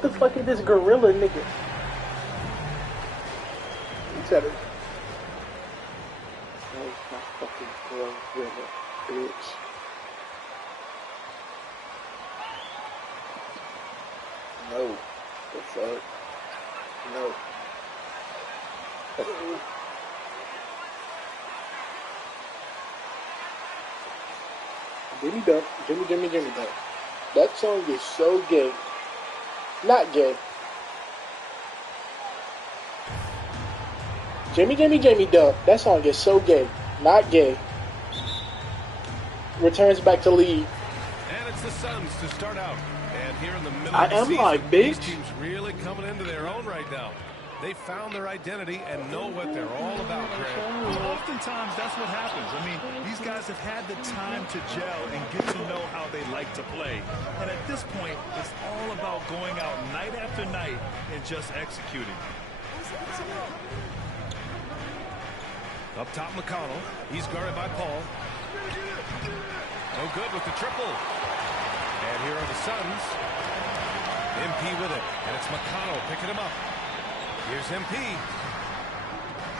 What the fuck is this gorilla nigga? Each other. Oh, my fucking gorilla, bitch. No. The fuck? No. Jimmy Dump. Jimmy Dump. That song is so gay. Not gay. Jimmy Dump. That song is so gay. Not gay. Returns back to lead. And it's the Suns to start out. And here in the middle I of the am season, like, these bitch. teams really coming into their own right now. They found their identity and know what they're all about, Greg. Well, oftentimes that's what happens. I mean, these guys have had the time to gel and get to know how they like to play. And at this point, it's all about going out night after night and just executing. Up top, McConnell. He's guarded by Paul. No good with the triple. And here are the Suns. MP with it. And it's McConnell picking him up. Here's MP.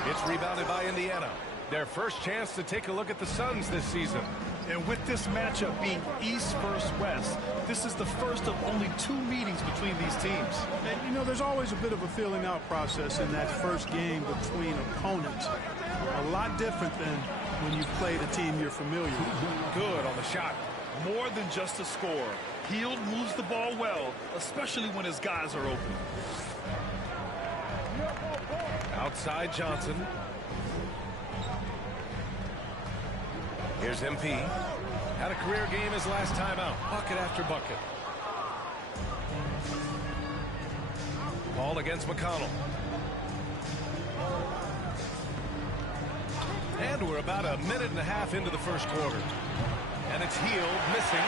It's rebounded by Indiana. Their first chance to take a look at the Suns this season. And with this matchup being East versus West, this is the first of only 2 meetings between these teams. And, you know, there's always a bit of a feeling out process in that first game between opponents. A lot different than when you play the team you're familiar with. Good on the shot. More than just a score. Hield moves the ball well, especially when his guys are open. Outside Johnson. Here's MP. Had a career game his last time out. Bucket after bucket. Ball against McConnell. And we're about a minute and a half into the first quarter. And it's Hield missing.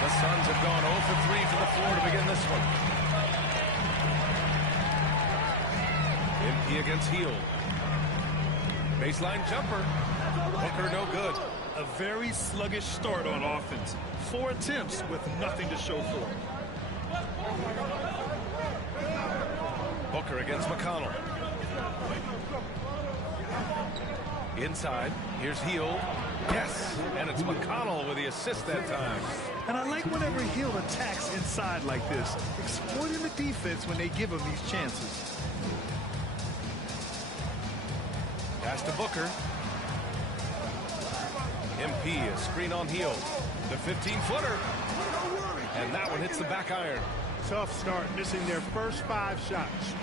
The Suns have gone 0 for 3 from the floor to begin this one. MP against Hield. Baseline jumper. Booker no good. A very sluggish start on offense. 4 attempts with nothing to show for it. Booker against McConnell. Inside. Here's Hield. Yes. And it's McConnell with the assist that time. And I like whenever Hield attacks inside like this, exploiting the defense when they give him these chances. Pass to Booker. MP, a screen on Hield. The 15-footer. And that one hits the back iron. Tough start, missing their first 5 shots.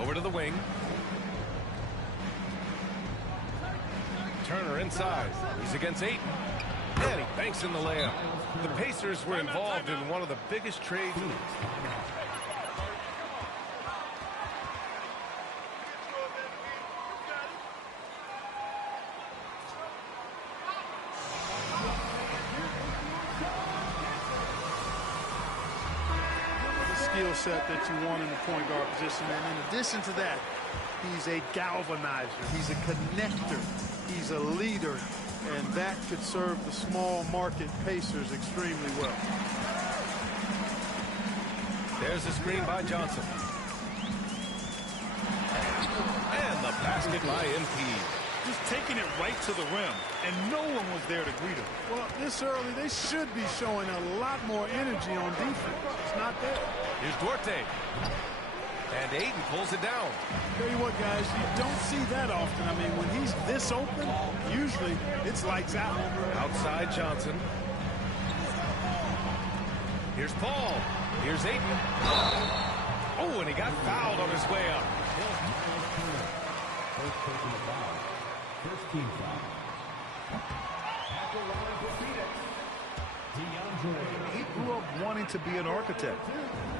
Over to the wing. Turner inside. He's against Ayton. And he banks in the layup. The Pacers were involved in one of the biggest trades. Skill set that you want in the point guard position, and in addition to that, he's a galvanizer, he's a connector, he's a leader, and that could serve the small market Pacers extremely well. There's a screen by Johnson. And the basket by MP. Just taking it right to the rim, and no one was there to greet him. Well, this early, they should be showing a lot more energy on defense. It's not there. Here's Duarte. And Ayton pulls it down. Tell you what, guys, you don't see that often. I mean, when he's this open, usually it's lights out. Outside Johnson. Here's Paul. Here's Ayton. Oh, and he got fouled on his way up. First team foul. At the line for Phoenix, DeAndre. He grew up wanting to be an architect.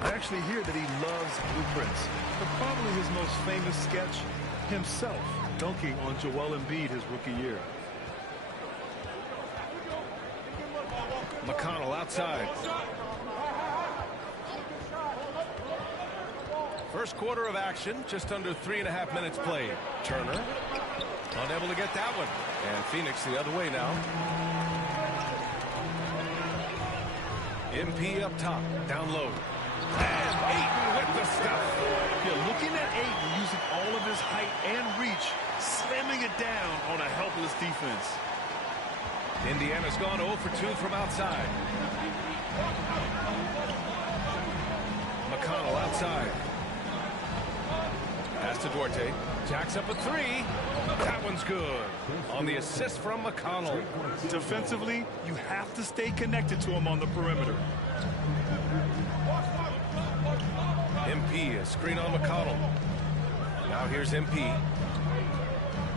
I actually hear that he loves blueprints. But probably his most famous sketch, himself dunking on Joel Embiid his rookie year. McConnell outside. First quarter of action, just under 3.5 minutes played. Turner unable to get that one. And Phoenix the other way now. MP up top, down low. And Ayton with the stuff. Yeah, looking at Ayton using all of his height and reach, slamming it down on a helpless defense. Indiana's gone 0 for 2 from outside. McConnell outside. Pass to Duarte. Jacks up a 3. That one's good. On the assist from McConnell. Defensively, you have to stay connected to him on the perimeter. MP, a screen on McConnell. Now here's MP.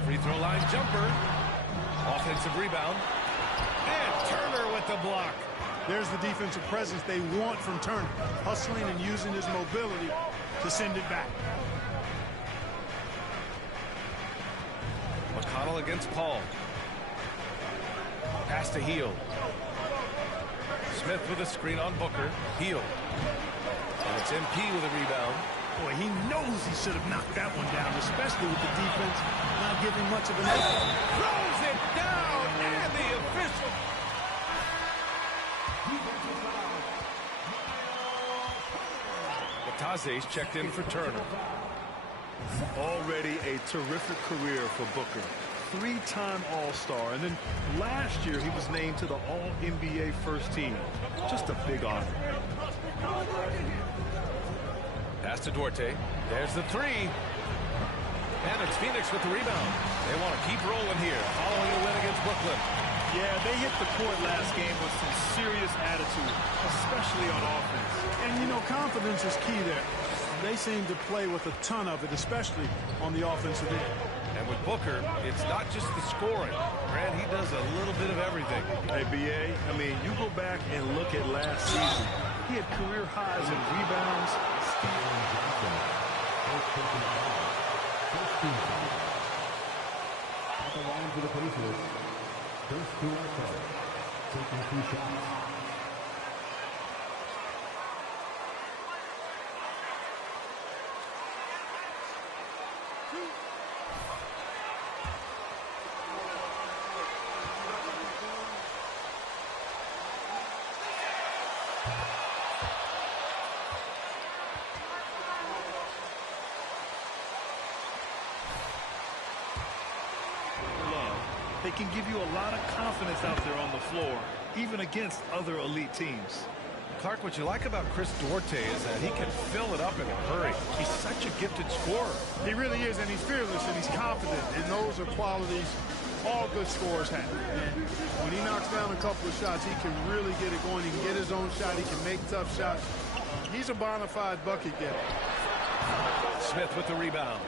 Free throw line jumper. Offensive rebound. And Turner with the block. There's the defensive presence they want from Turner, hustling and using his mobility to send it back. McConnell against Paul. Pass to Heel. Smith with a screen on Booker. Heel. And it's MP with a rebound. Boy, he knows he should have knocked that one down, especially with the defense not giving much of an effort. Throws it down, and the official. Batase's checked in for Turner. Already a terrific career for Booker. 3-time All-Star, and then last year he was named to the All-NBA first team. Just a big honor. Pass to Duarte. There's the 3. And it's Phoenix with the rebound. They want to keep rolling here following the win against Brooklyn. Yeah, they hit the court last game with some serious attitude, especially on offense. And, you know, confidence is key there. They seem to play with a ton of it, especially on the offensive end. And with Booker, it's not just the scoring. Grant, he does a little bit of everything. Hey, B.A., I mean, you go back and look at last season. He had career highs in rebounds, steals. At the line for the Pacers, Chris Duarte, taking 2 shots. They can give you a lot of confidence out there on the floor, even against other elite teams. Clark, what you like about Chris Duarte is that he can fill it up in a hurry. He's such a gifted scorer. He really is, and he's fearless, and he's confident, and those are qualities all good scorers have. And when he knocks down a couple of shots, he can really get it going. He can get his own shot. He can make tough shots. He's a bona fide bucket getter. Smith with the rebound.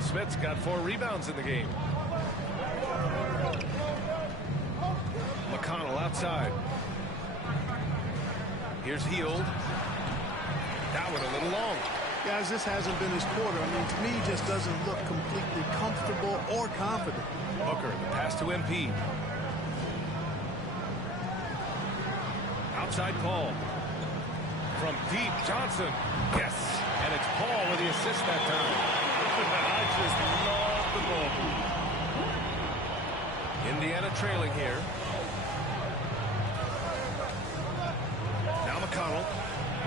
Smith's got 4 rebounds in the game. McConnell outside. Here's Hield. That one a little long. Guys, this hasn't been his quarter. I mean, to me, he just doesn't look completely comfortable or confident. Booker, the pass to MP. Outside Paul. From deep, Johnson. Yes. And it's Paul with the assist that time. I just love the ball. Indiana trailing here. Now McConnell.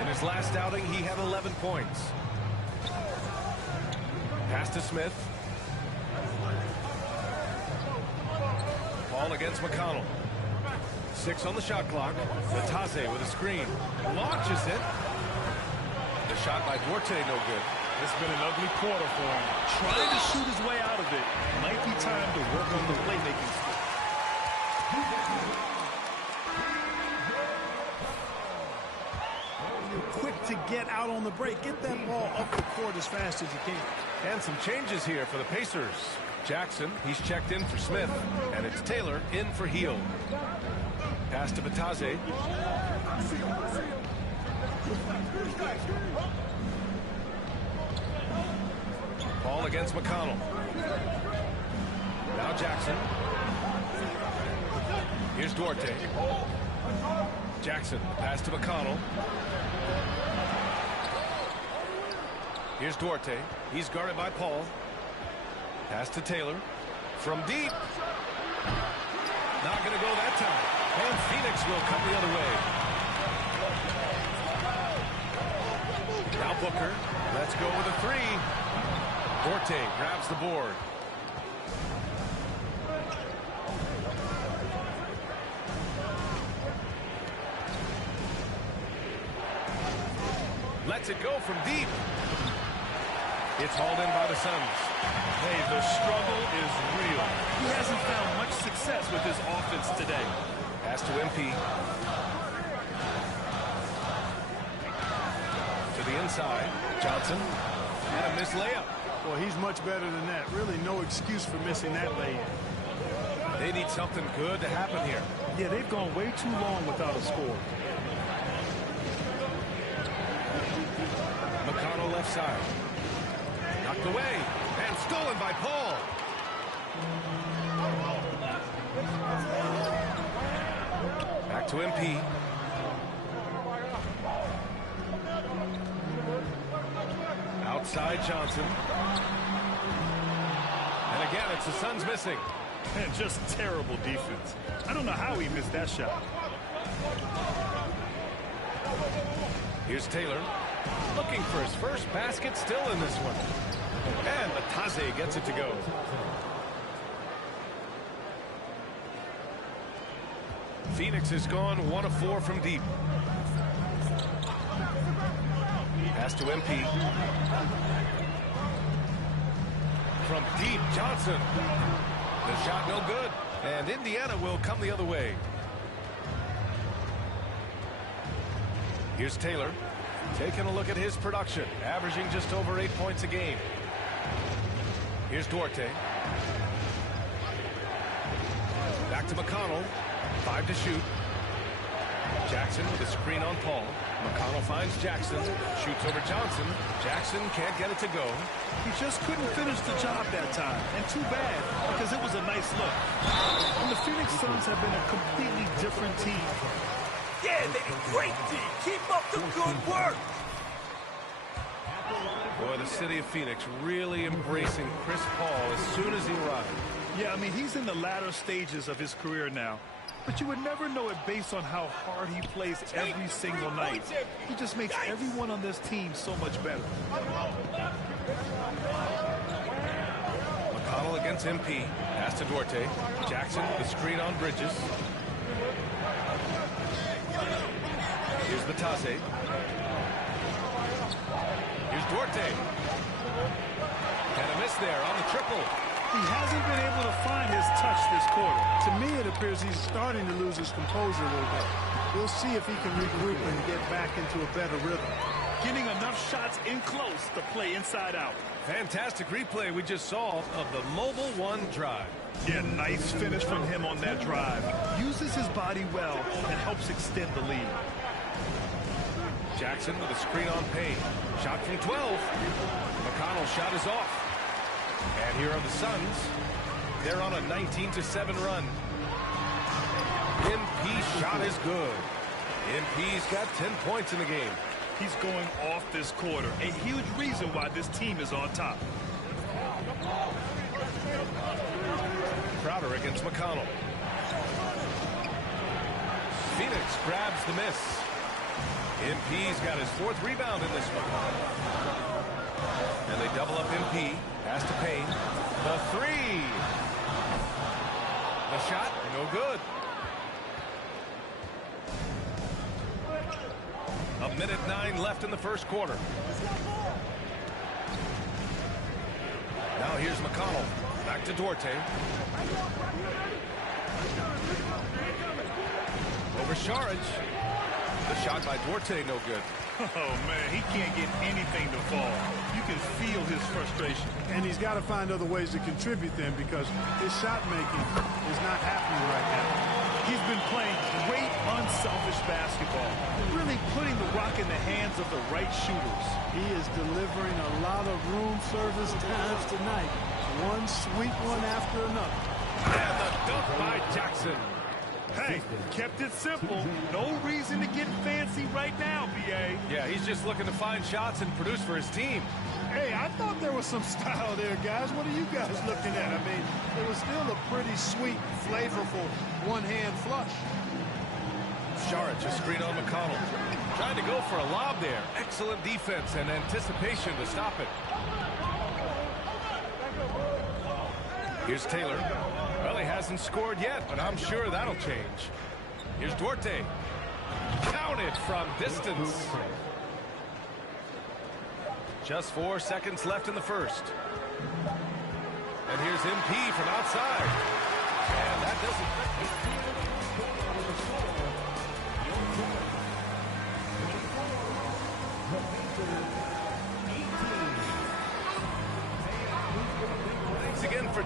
In his last outing, he had 11 points. Pass to Smith. Ball against McConnell. 6 on the shot clock. Natase with a screen. Launches it. The shot by Duarte, no good. It's been an ugly quarter for him. Trying to shoot his way out of it. Might be time to work on the playmaking skill. Quick to get out on the break. Get that ball up the court as fast as you can. And some changes here for the Pacers. Jackson, he's checked in for Smith. And it's Taylor in for Hield. Pass to Bataze. Ball against McConnell. Now Jackson. Here's Duarte. Jackson, pass to McConnell. Here's Duarte. He's guarded by Paul. Pass to Taylor. From deep. Not going to go that time. And Phoenix will come the other way. Booker, let's go with a three. Duarte grabs the board. Lets it go from deep. It's hauled in by the Suns. Hey, the struggle is real. He hasn't found much success with his offense today. Pass to MP. To the inside. Johnson. And a missed layup. Well, he's much better than that. Really no excuse for missing that lay-in. They need something good to happen here. Yeah, they've gone way too long without a score. McConnell left side. Knocked away. And stolen by Paul. Back to MP. Outside Johnson. And again, it's the Suns missing. And just terrible defense. I don't know how he missed that shot. Here's Taylor. Looking for his first basket still in this one. And Lataze gets it to go. Phoenix has gone 1 of 4 from deep. Pass to MP. From deep, Johnson. The shot no good. And Indiana will come the other way. Here's Taylor. Taking a look at his production. Averaging just over 8 points a game. Here's Duarte. Back to McConnell. 5 to shoot. Jackson with a screen on Paul. McConnell finds Jackson. Shoots over Johnson. Jackson can't get it to go. He just couldn't finish the job that time. And too bad, because it was a nice look. And the Phoenix Suns have been a completely different team. Yeah, they're a great team. Keep up the good work. Boy, the city of Phoenix really embracing Chris Paul as soon as he arrived. Yeah, I mean, he's in the latter stages of his career now. But you would never know it based on how hard he plays every single night. He just makes everyone on this team so much better. McConnell against MP. Pass to Duarte. Jackson with the screen on Bridges. Here's Lataze. Here's Duarte. And a miss there on the triple. He hasn't been able to find his touch this quarter. To me, it appears he's starting to lose his composure a little bit. We'll see if he can regroup and get back into a better rhythm. Getting enough shots in close to play inside out. Fantastic replay we just saw of the Mobile One drive. Yeah, nice finish from him on that drive. Uses his body well and helps extend the lead. Jackson with a screen on Payne. Shot from 12. McConnell's shot is off. And here are the Suns. They're on a 19-7 run. MP's shot is good. MP's got 10 points in the game. He's going off this quarter. A huge reason why this team is on top. Crowder against McConnell. Phoenix grabs the miss. MP's got his 4th rebound in this one. And they double up MP. Pass to Payne. The 3. The shot, no good. A minute 9 left in the first quarter. Now here's McConnell. Back to Duarte. Over Saric. The shot by Duarte, no good. Oh, man, he can't get anything to fall. You can feel his frustration. And he's got to find other ways to contribute then because his shot making is not happening right now. He's been playing great, unselfish basketball, really putting the rock in the hands of the right shooters. He is delivering a lot of room service times tonight. One sweet one after another. And the dunk by Jackson. Hey, kept it simple. No reason to get fancy right now, B.A. Yeah, he's just looking to find shots and produce for his team. Hey, I thought there was some style there, guys. What are you guys looking at? I mean, it was still a pretty sweet, flavorful one-hand flush. Saric, a screen on McConnell. Trying to go for a lob there. Excellent defense and anticipation to stop it. Here's Taylor. Well, he hasn't scored yet, but I'm sure that'll change. Here's Duarte. Counted from distance. Just 4 seconds left in the first. And here's MP from outside. And that doesn't... Thanks again for...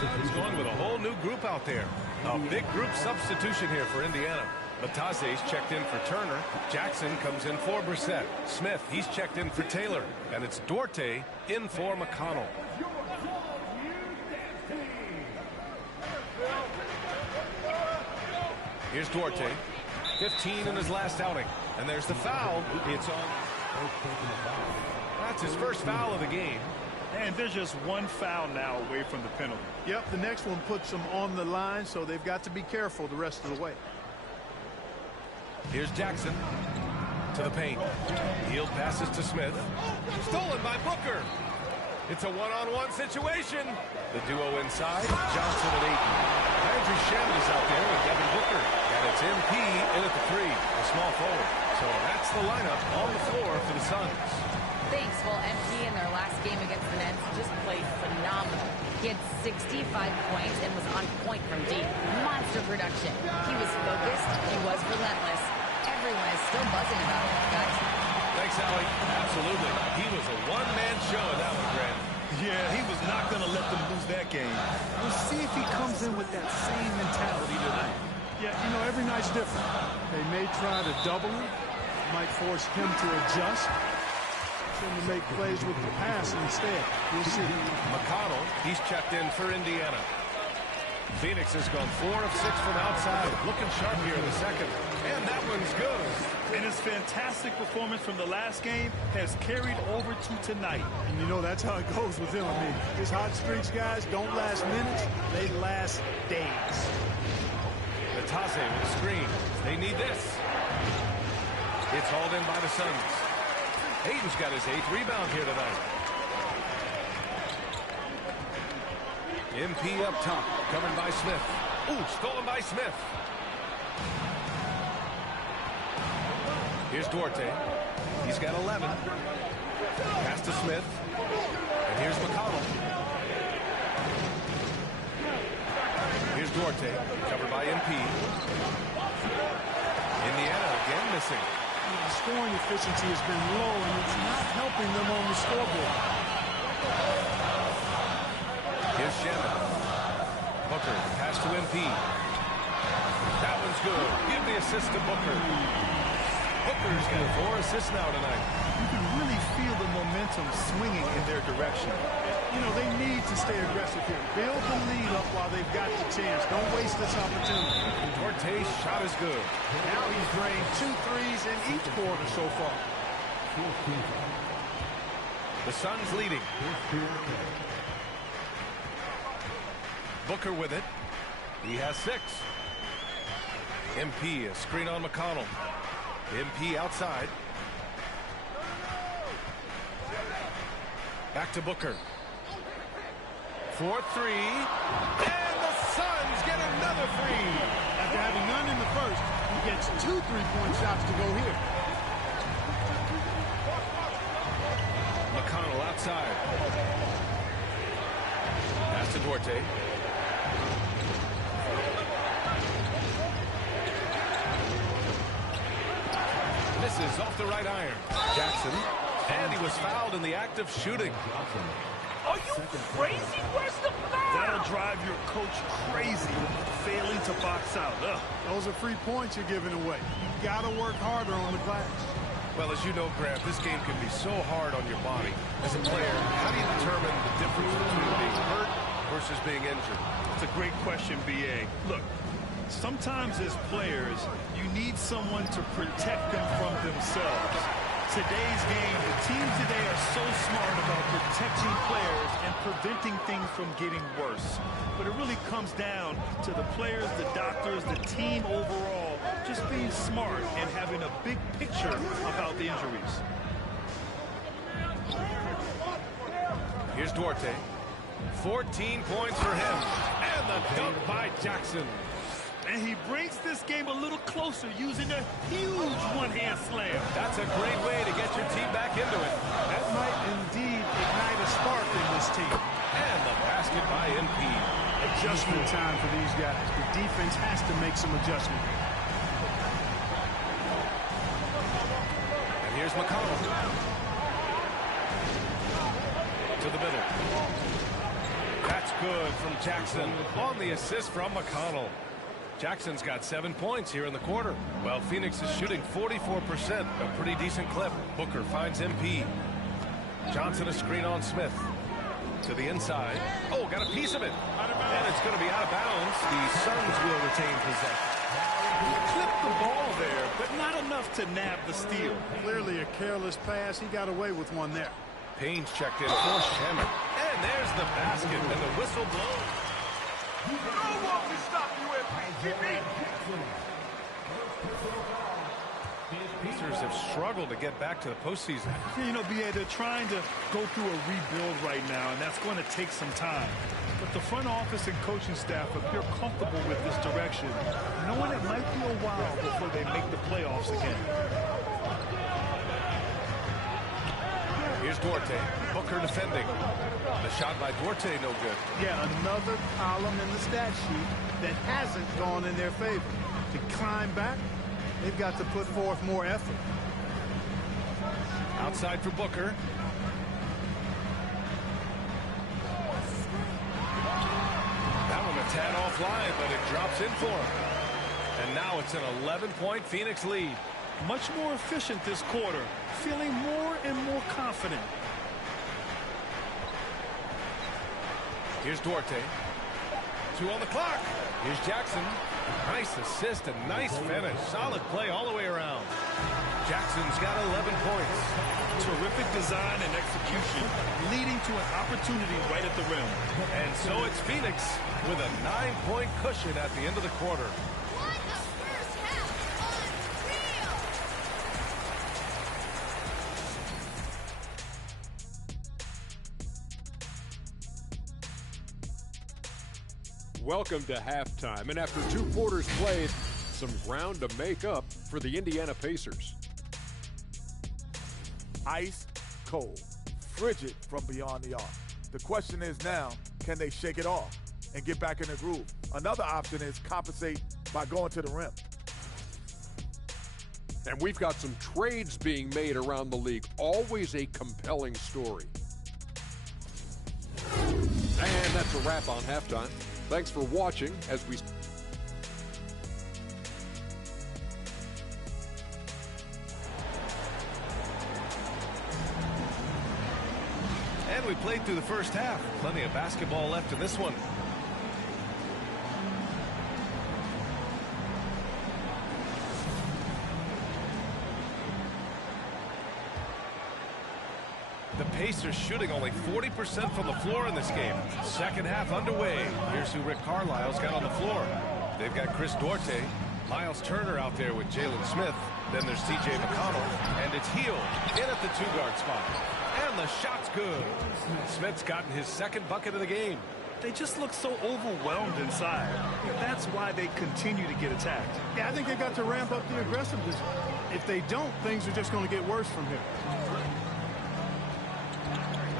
Suns going with a whole new group out there. A big group substitution here for Indiana. Matase's checked in for Turner. Jackson comes in for Brissett. Smith, he's checked in for Taylor. And it's Duarte in for McConnell. Here's Duarte. 15 in his last outing. And there's the foul. It's on. That's his first foul of the game. And there's just one foul now away from the penalty. Yep, the next one puts them on the line, so they've got to be careful the rest of the way. Here's Jackson to the paint. Healed passes to Smith. Stolen by Booker. It's a one-on-one situation. The duo inside. Johnson at 8. Andrew Shannon is out there with Devin Booker. And it's MP in at the 3, a small forward. So that's the lineup on the floor for the Suns. Thanks. Well, MP in their last game against the Nets just played phenomenal. He had 65 points and was on point from deep. Monster production. He was focused. He was relentless. Everyone is still buzzing about him, guys. Thanks, Allie. Absolutely. He was a one-man show in that one, Grant. Yeah, he was not going to let them lose that game. We'll see if he comes in with that same mentality tonight. Yeah, you know, every night's different. They may try to double him. Might force him to adjust. To make plays with the pass instead. We'll see. McConnell, he's checked in for Indiana. Phoenix has gone 4 of 6 from outside. Looking sharp here in the second. And that one's good. And his fantastic performance from the last game has carried over to tonight. And you know, that's how it goes with him. I mean, his hot streaks, guys, don't last minutes. They last days. Natase with a screen. They need this. It's hauled in by the Suns. Hayden's got his 8th rebound here tonight. MP up top, covered by Smith. Ooh, stolen by Smith. Here's Duarte. He's got 11. Pass to Smith. And here's McConnell. Here's Duarte, covered by MP. Indiana again missing. The scoring efficiency has been low, and it's not helping them on the scoreboard. Here's Shannon. Booker, pass to MP. That one's good. Give the assist to Booker. Booker's got 4 assists now tonight. You can really feel the momentum swinging in their direction. You know, they need to stay aggressive here. Build the lead up while they've got the chance. Don't waste this opportunity. Duarte's shot is good. Now he's drained 2 threes in each quarter so far. The Suns leading. Booker with it. He has 6. MP, a screen on McConnell. MP outside. Back to Booker. 4-3. And the Suns get another 3. After having none in the first, he gets 2 3-point shots to go here. McConnell outside. Pass to Duarte. Misses off the right iron. Jackson. And he was fouled in the act of shooting. Are you crazy? Where's the foul? That'll drive your coach crazy, failing to box out. Ugh. Those are free points you're giving away. You've got to work harder on the glass. Well, as you know, Grant, this game can be so hard on your body. As a player, how do you determine the difference between being hurt versus being injured? It's a great question, B.A. Look, sometimes as players, you need someone to protect them from themselves. Today's game, the teams today are so smart about protecting protecting players and preventing things from getting worse. But it really comes down to the players, the doctors, the team overall, just being smart and having a big picture about the injuries. Here's Duarte. 14 points for him. And the dunk by Jackson. And he brings this game a little closer using a huge one-hand slam. That's a great way to get your team back into it. That might indeed ignite a spark in this team. And the basket by MP. Adjustment time for these guys. The defense has to make some adjustment. And here's McConnell. To the middle. That's good from Jackson on the assist from McConnell. Jackson's got 7 points here in the quarter. Well, Phoenix is shooting 44%, a pretty decent clip. Booker finds MP. Johnson a screen on Smith. To the inside. Oh, got a piece of it. And it's going to be out of bounds. The Suns will retain possession. He clipped the ball there, but not enough to nab the steal. Clearly a careless pass. He got away with one there. Payne's checked in for Shammer. And there's the basket, and the whistle blows. No one can stop you, MP. Pacers have struggled to get back to the postseason. You know, BA, they're trying to go through a rebuild right now, and that's going to take some time. But the front office and coaching staff appear comfortable with this direction, knowing it might be a while before they make the playoffs again. Here's Duarte. Booker defending. The shot by Duarte, no good. Yeah, another column in the stat sheet that hasn't gone in their favor. To climb back, they've got to put forth more effort. Outside for Booker. That one a tad offline, but it drops in for him. And now it's an 11-point Phoenix lead. Much more efficient this quarter, feeling more and more confident. Here's Duarte. 2 on the clock. Here's Jackson. Nice assist and nice finish. Solid play all the way around. Jackson's got 11 points. Terrific design and execution, leading to an opportunity right at the rim. And so it's Phoenix with a 9-point cushion at the end of the quarter. Welcome to halftime, and after 2 quarters played, some ground to make up for the Indiana Pacers. Ice cold, frigid from beyond the arc. The question is now, can they shake it off and get back in the groove? Another option is compensate by going to the rim. And we've got some trades being made around the league. Always a compelling story. And that's a wrap on halftime. Thanks for watching as we... And we played through the first half. Plenty of basketball left in this one. The Pacers shooting only 40% from the floor in this game. Second half underway. Here's who Rick Carlisle's got on the floor. They've got Chris Duarte, Miles Turner out there with Jalen Smith. Then there's TJ McConnell, and it's Hield in at the 2-guard spot. And the shot's good. Smith's gotten his second bucket of the game. They just look so overwhelmed inside. That's why they continue to get attacked. Yeah, I think they got to ramp up the aggressiveness. If they don't, things are just going to get worse from here.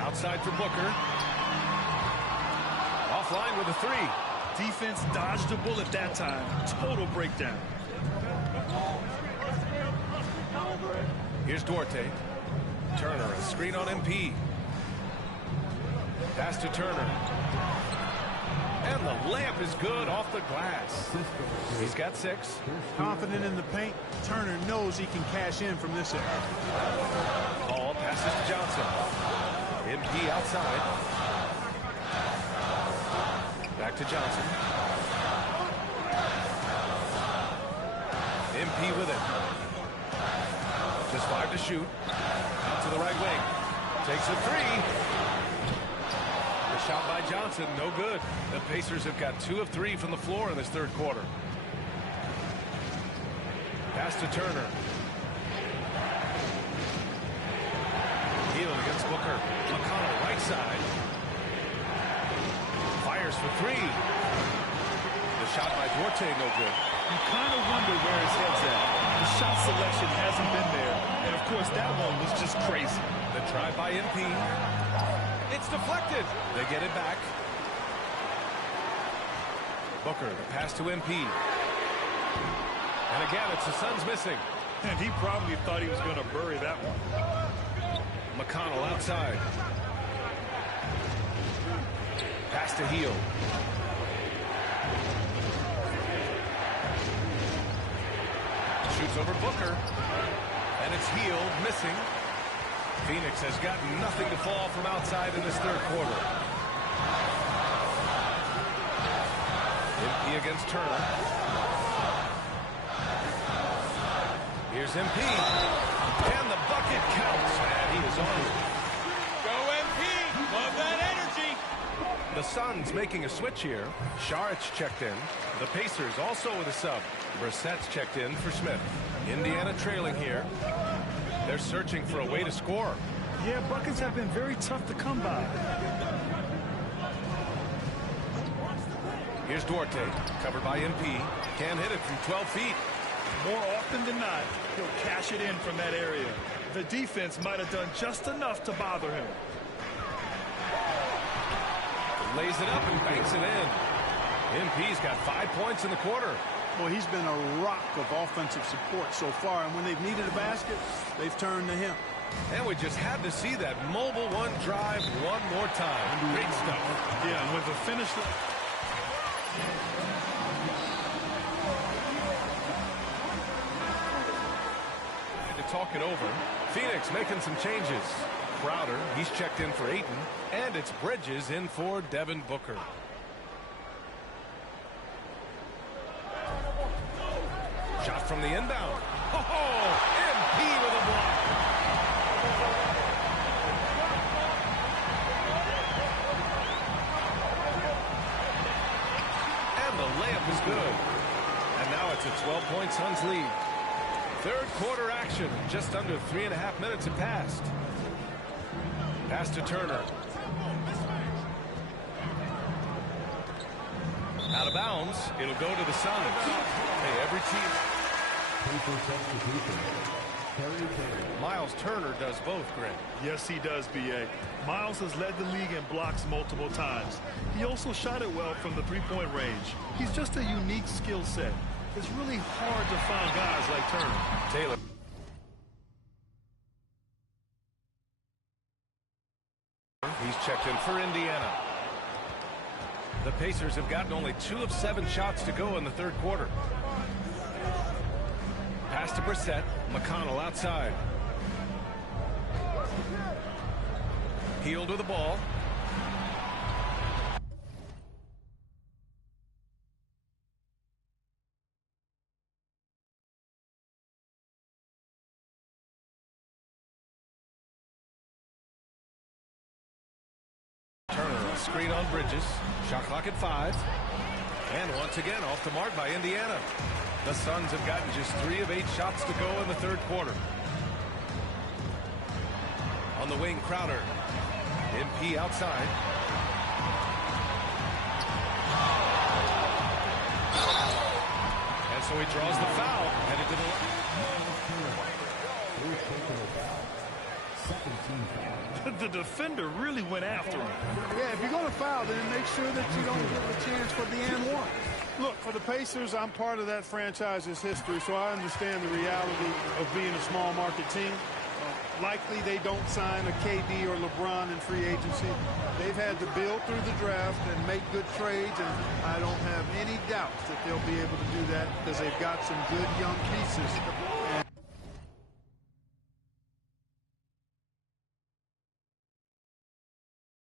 Outside for Booker. Offline with a 3. Defense dodged a bullet that time. Total breakdown. Here's Duarte. Turner, a screen on MP. Pass to Turner. And the layup is good off the glass. He's got 6. Confident in the paint, Turner knows he can cash in from this area. Ball passes to Johnson. MP outside. Back to Johnson. MP with it. Just 5 to shoot. Out to the right wing. Takes a 3. shot by Johnson, no good. The Pacers have got 2 of 3 from the floor in this third quarter. Pass to Turner. Healed against Booker. McConnell right side. Fires for 3. The shot by Duarte, no good. You kind of wonder where his head's at. The shot selection hasn't been there. And, of course, that one was just crazy. The try by MP. It's deflected. They get it back. Booker, the pass to MP. And again, it's the Suns missing. And he probably thought he was going to bury that one. McConnell outside. Pass to Heel. Shoots over Booker. And it's Heel missing. Phoenix has got nothing to fall from outside in this third quarter. MP against Turner. Here's MP. And the bucket counts. And he is on it. Go MP! Love that energy! The Suns making a switch here. Saric checked in. The Pacers also with a sub. Brissett's checked in for Smith. Indiana trailing here. They're searching for a way to score. Yeah, buckets have been very tough to come by. Here's Duarte, covered by MP. Can't hit it from 12 feet. More often than not, he'll cash it in from that area. The defense might have done just enough to bother him. Lays it up and banks it in. MP's got 5 points in the quarter. Well, he's been a rock of offensive support so far, and when they've needed a basket, they've turned to him. And we just had to see that mobile one drive one more time. Great stuff. Yeah, and with the finish. To talk it over. Phoenix making some changes. Crowder, he's checked in for Ayton. And it's Bridges in for Devin Booker. Shot from the inbound. Oh, MP with a block. And the layup is good. And now it's a 12-point Suns lead. Third quarter action. Just under 3.5 minutes have passed. Pass to Turner. Out of bounds. It'll go to the Suns. Hey, every team. Miles Turner does both, Greg. Yes, he does, B.A. Miles has led the league in blocks multiple times. He also shot it well from the three-point range. He's just a unique skill set. It's really hard to find guys like Turner. Taylor. He's checked in for Indiana. The Pacers have gotten only 2 of 7 shots to go in the third quarter. Pass to Brissett. McConnell outside. Healed with the ball. Turner, a screen on Bridges. Shot clock at 5. And once again off the mark by Indiana. The Suns have gotten just 3 of 8 shots to go in the third quarter. On the wing, Crowder. MP outside. And so he draws the foul. Headed to the The defender really went after him. Yeah, if you're going to foul, then make sure that you don't give a chance for the and one. Look, for the Pacers, I'm part of that franchise's history, so I understand the reality of being a small market team. Likely they don't sign a KD or LeBron in free agency. They've had to build through the draft and make good trades, and I don't have any doubts that they'll be able to do that because they've got some good young pieces.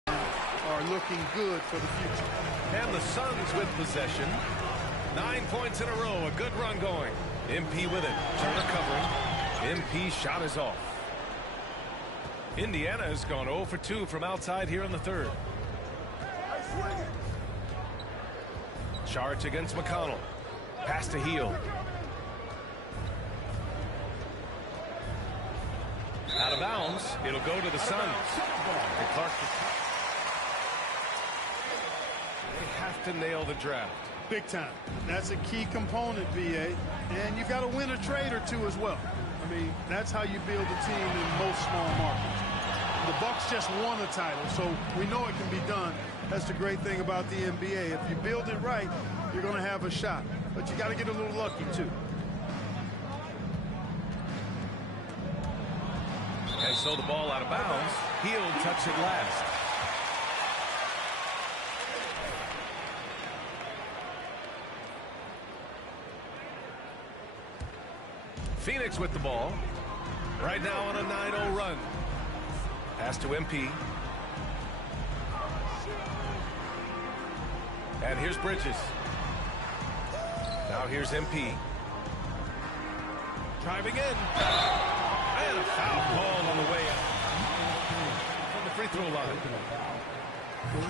Are looking good for the future. And the Suns with possession. 9 points in a row. A good run going. MP with it. Turner covering. MP shot is off. Indiana has gone 0 for 2 from outside here in the third. Charge against McConnell. Pass to Heel. Out of bounds. It'll go to the Suns. And Clark. They have to nail the draft. Big time. That's a key component, VA. And you got to win a trade or two as well. I mean, that's how you build a team in most small markets. The Bucks just won a title, so we know it can be done. That's the great thing about the NBA. If you build it right, you're going to have a shot. But you got to get a little lucky, too. And so the ball out of bounds. He'll touch it last. Phoenix with the ball. Right now on a 9-0 run. Pass to MP. And here's Bridges. Now here's MP. Driving in. And a foul call on the way out. From the free throw line.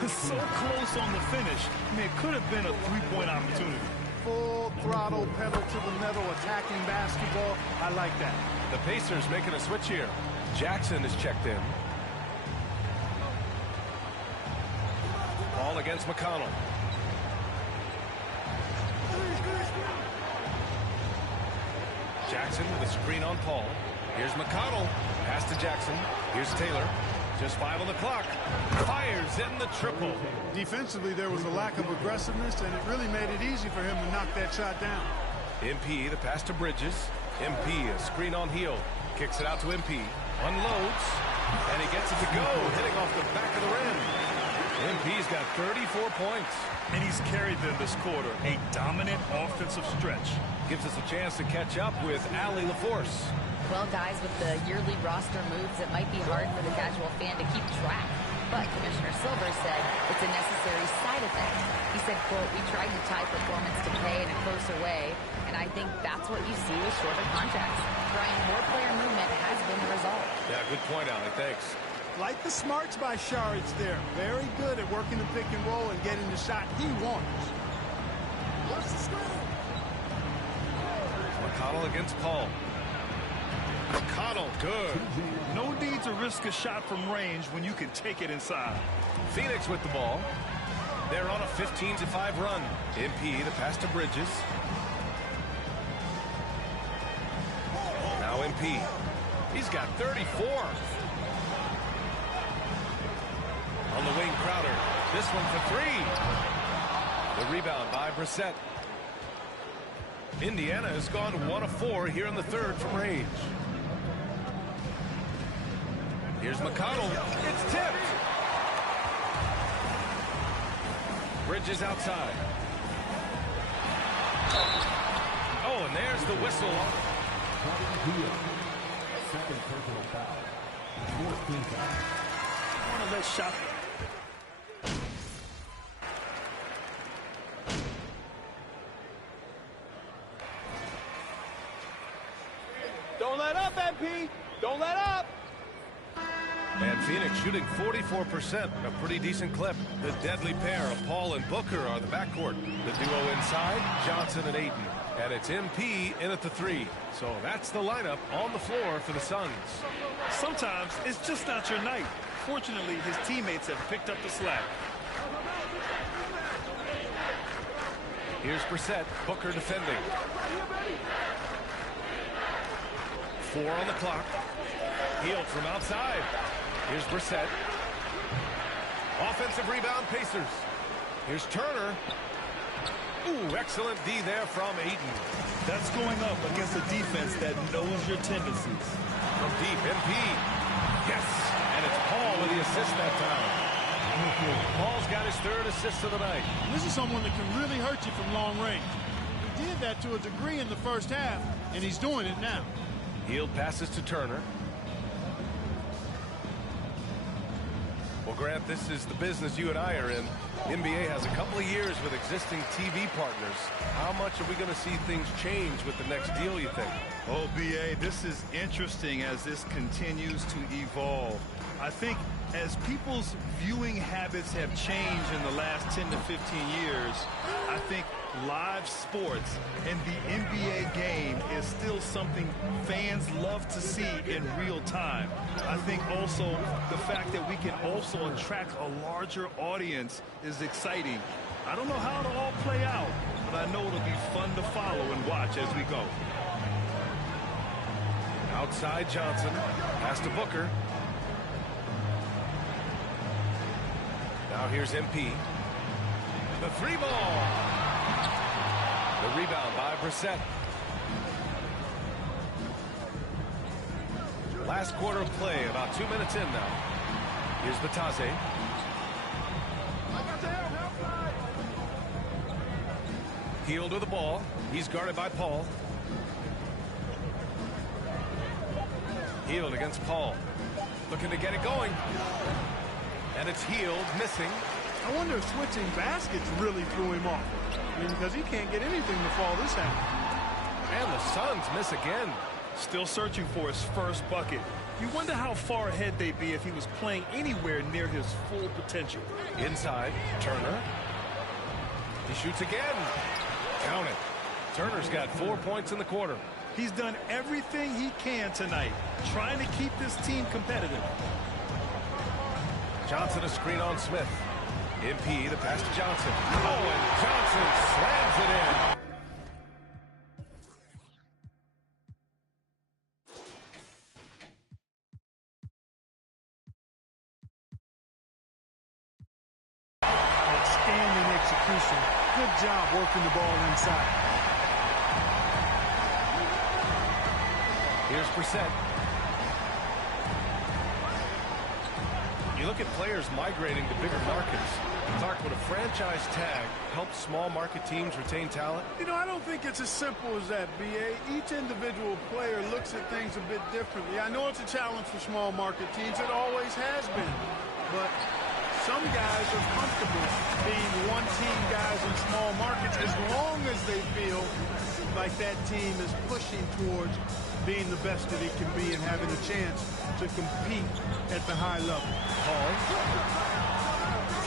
So close on the finish. I mean, it could have been a three-point opportunity. Full throttle, pedal to the metal, attacking basketball. I like that. The Pacers making a switch here. Jackson is checked in. Ball against McConnell. Jackson with a screen on Paul. Here's McConnell. Pass to Jackson. Here's Taylor. Just 5 on the clock. Fires in the triple. Defensively, there was a lack of aggressiveness, and it really made it easy for him to knock that shot down. MP, the pass to Bridges. MP, a screen on Heel. Kicks it out to MP. Unloads. And he gets it to go, hitting off the back of the rim. MP's got 34 points. And he's carried them this quarter. A dominant offensive stretch. Gives us a chance to catch up with Allie LaForce. Well, guys, with the yearly roster moves, it might be hard for the casual fan to keep track. But Commissioner Silver said it's a necessary side effect. He said, quote, "We tried to tie performance to pay in a closer way, and I think that's what you see with shorter contracts. Trying more player movement has been the result." Yeah, good point, Allie. Thanks. Like the smarts by Sharits there. Very good at working the pick and roll and getting the shot he wants. McConnell against Paul. McConnell, good. No need to risk a shot from range when you can take it inside. Phoenix with the ball. They're on a 15-5 run. MP, the pass to Bridges. Now MP. He's got 34. On the wing, Crowder. This one for 3. The rebound by Brissett. Indiana has gone 1 of 4 here in the third from range. Here's McConnell. It's tipped. Bridges outside. Oh, and there's the whistle. Second personal foul. 14 foul. I want to let shot. Don't let up, MP. Don't let up. And Phoenix shooting 44%, a pretty decent clip. The deadly pair of Paul and Booker are the backcourt. The duo inside, Johnson and Ayton. And it's MP in at the 3. So that's the lineup on the floor for the Suns. Sometimes it's just not your night. Fortunately, his teammates have picked up the slack. Here's Brissett, Booker defending. 4 on the clock. Healed from outside. Here's Brissett. Offensive rebound, Pacers. Here's Turner. Ooh, excellent D there from Ayton. That's going up against a defense that knows your tendencies. From deep, MP. Yes, and it's Paul with the assist that time. Paul's got his 3rd assist of the night. This is someone that can really hurt you from long range. He did that to a degree in the first half, and he's doing it now. Healed passes to Turner. Well, Grant, this is the business you and I are in. NBA has a couple of years with existing TV partners. How much are we going to see things change with the next deal, you think? Oh, B.A., this is interesting as this continues to evolve. I think as people's viewing habits have changed in the last 10 to 15 years, I think live sports and the NBA game is still something fans love to see in real time. I think also the fact that we can also attract a larger audience is exciting. I don't know how it'll all play out, but I know it'll be fun to follow and watch as we go. Outside Johnson, pass to Booker. Now here's MP. The three ball. The rebound by Brissett. Last quarter of play, about 2 minutes in now. Here's Batase. Hield with the ball. He's guarded by Paul. Hield against Paul. Looking to get it going. And it's Hield missing. I wonder if switching baskets really threw him off. I mean, because he can't get anything to fall this half. And the Suns miss again. Still searching for his first bucket. You wonder how far ahead they'd be if he was playing anywhere near his full potential. Inside, Turner. He shoots again. Count it. Turner's got 4 points in the quarter. He's done everything he can tonight, trying to keep this team competitive. Johnson a screen on Smith. MP, the pass to Johnson. Oh, and Johnson slams it in. Outstanding execution. Good job working the ball inside. Here's Brissett. You look at players migrating to bigger markets. Clark, would a franchise tag help small market teams retain talent? You know, I don't think it's as simple as that, B.A. Each individual player looks at things a bit differently. I know it's a challenge for small market teams. It always has been. But some guys are comfortable being one-team guys in small markets as long as they feel like that team is pushing towards being the best that it can be and having a chance to compete at the high level. Paul.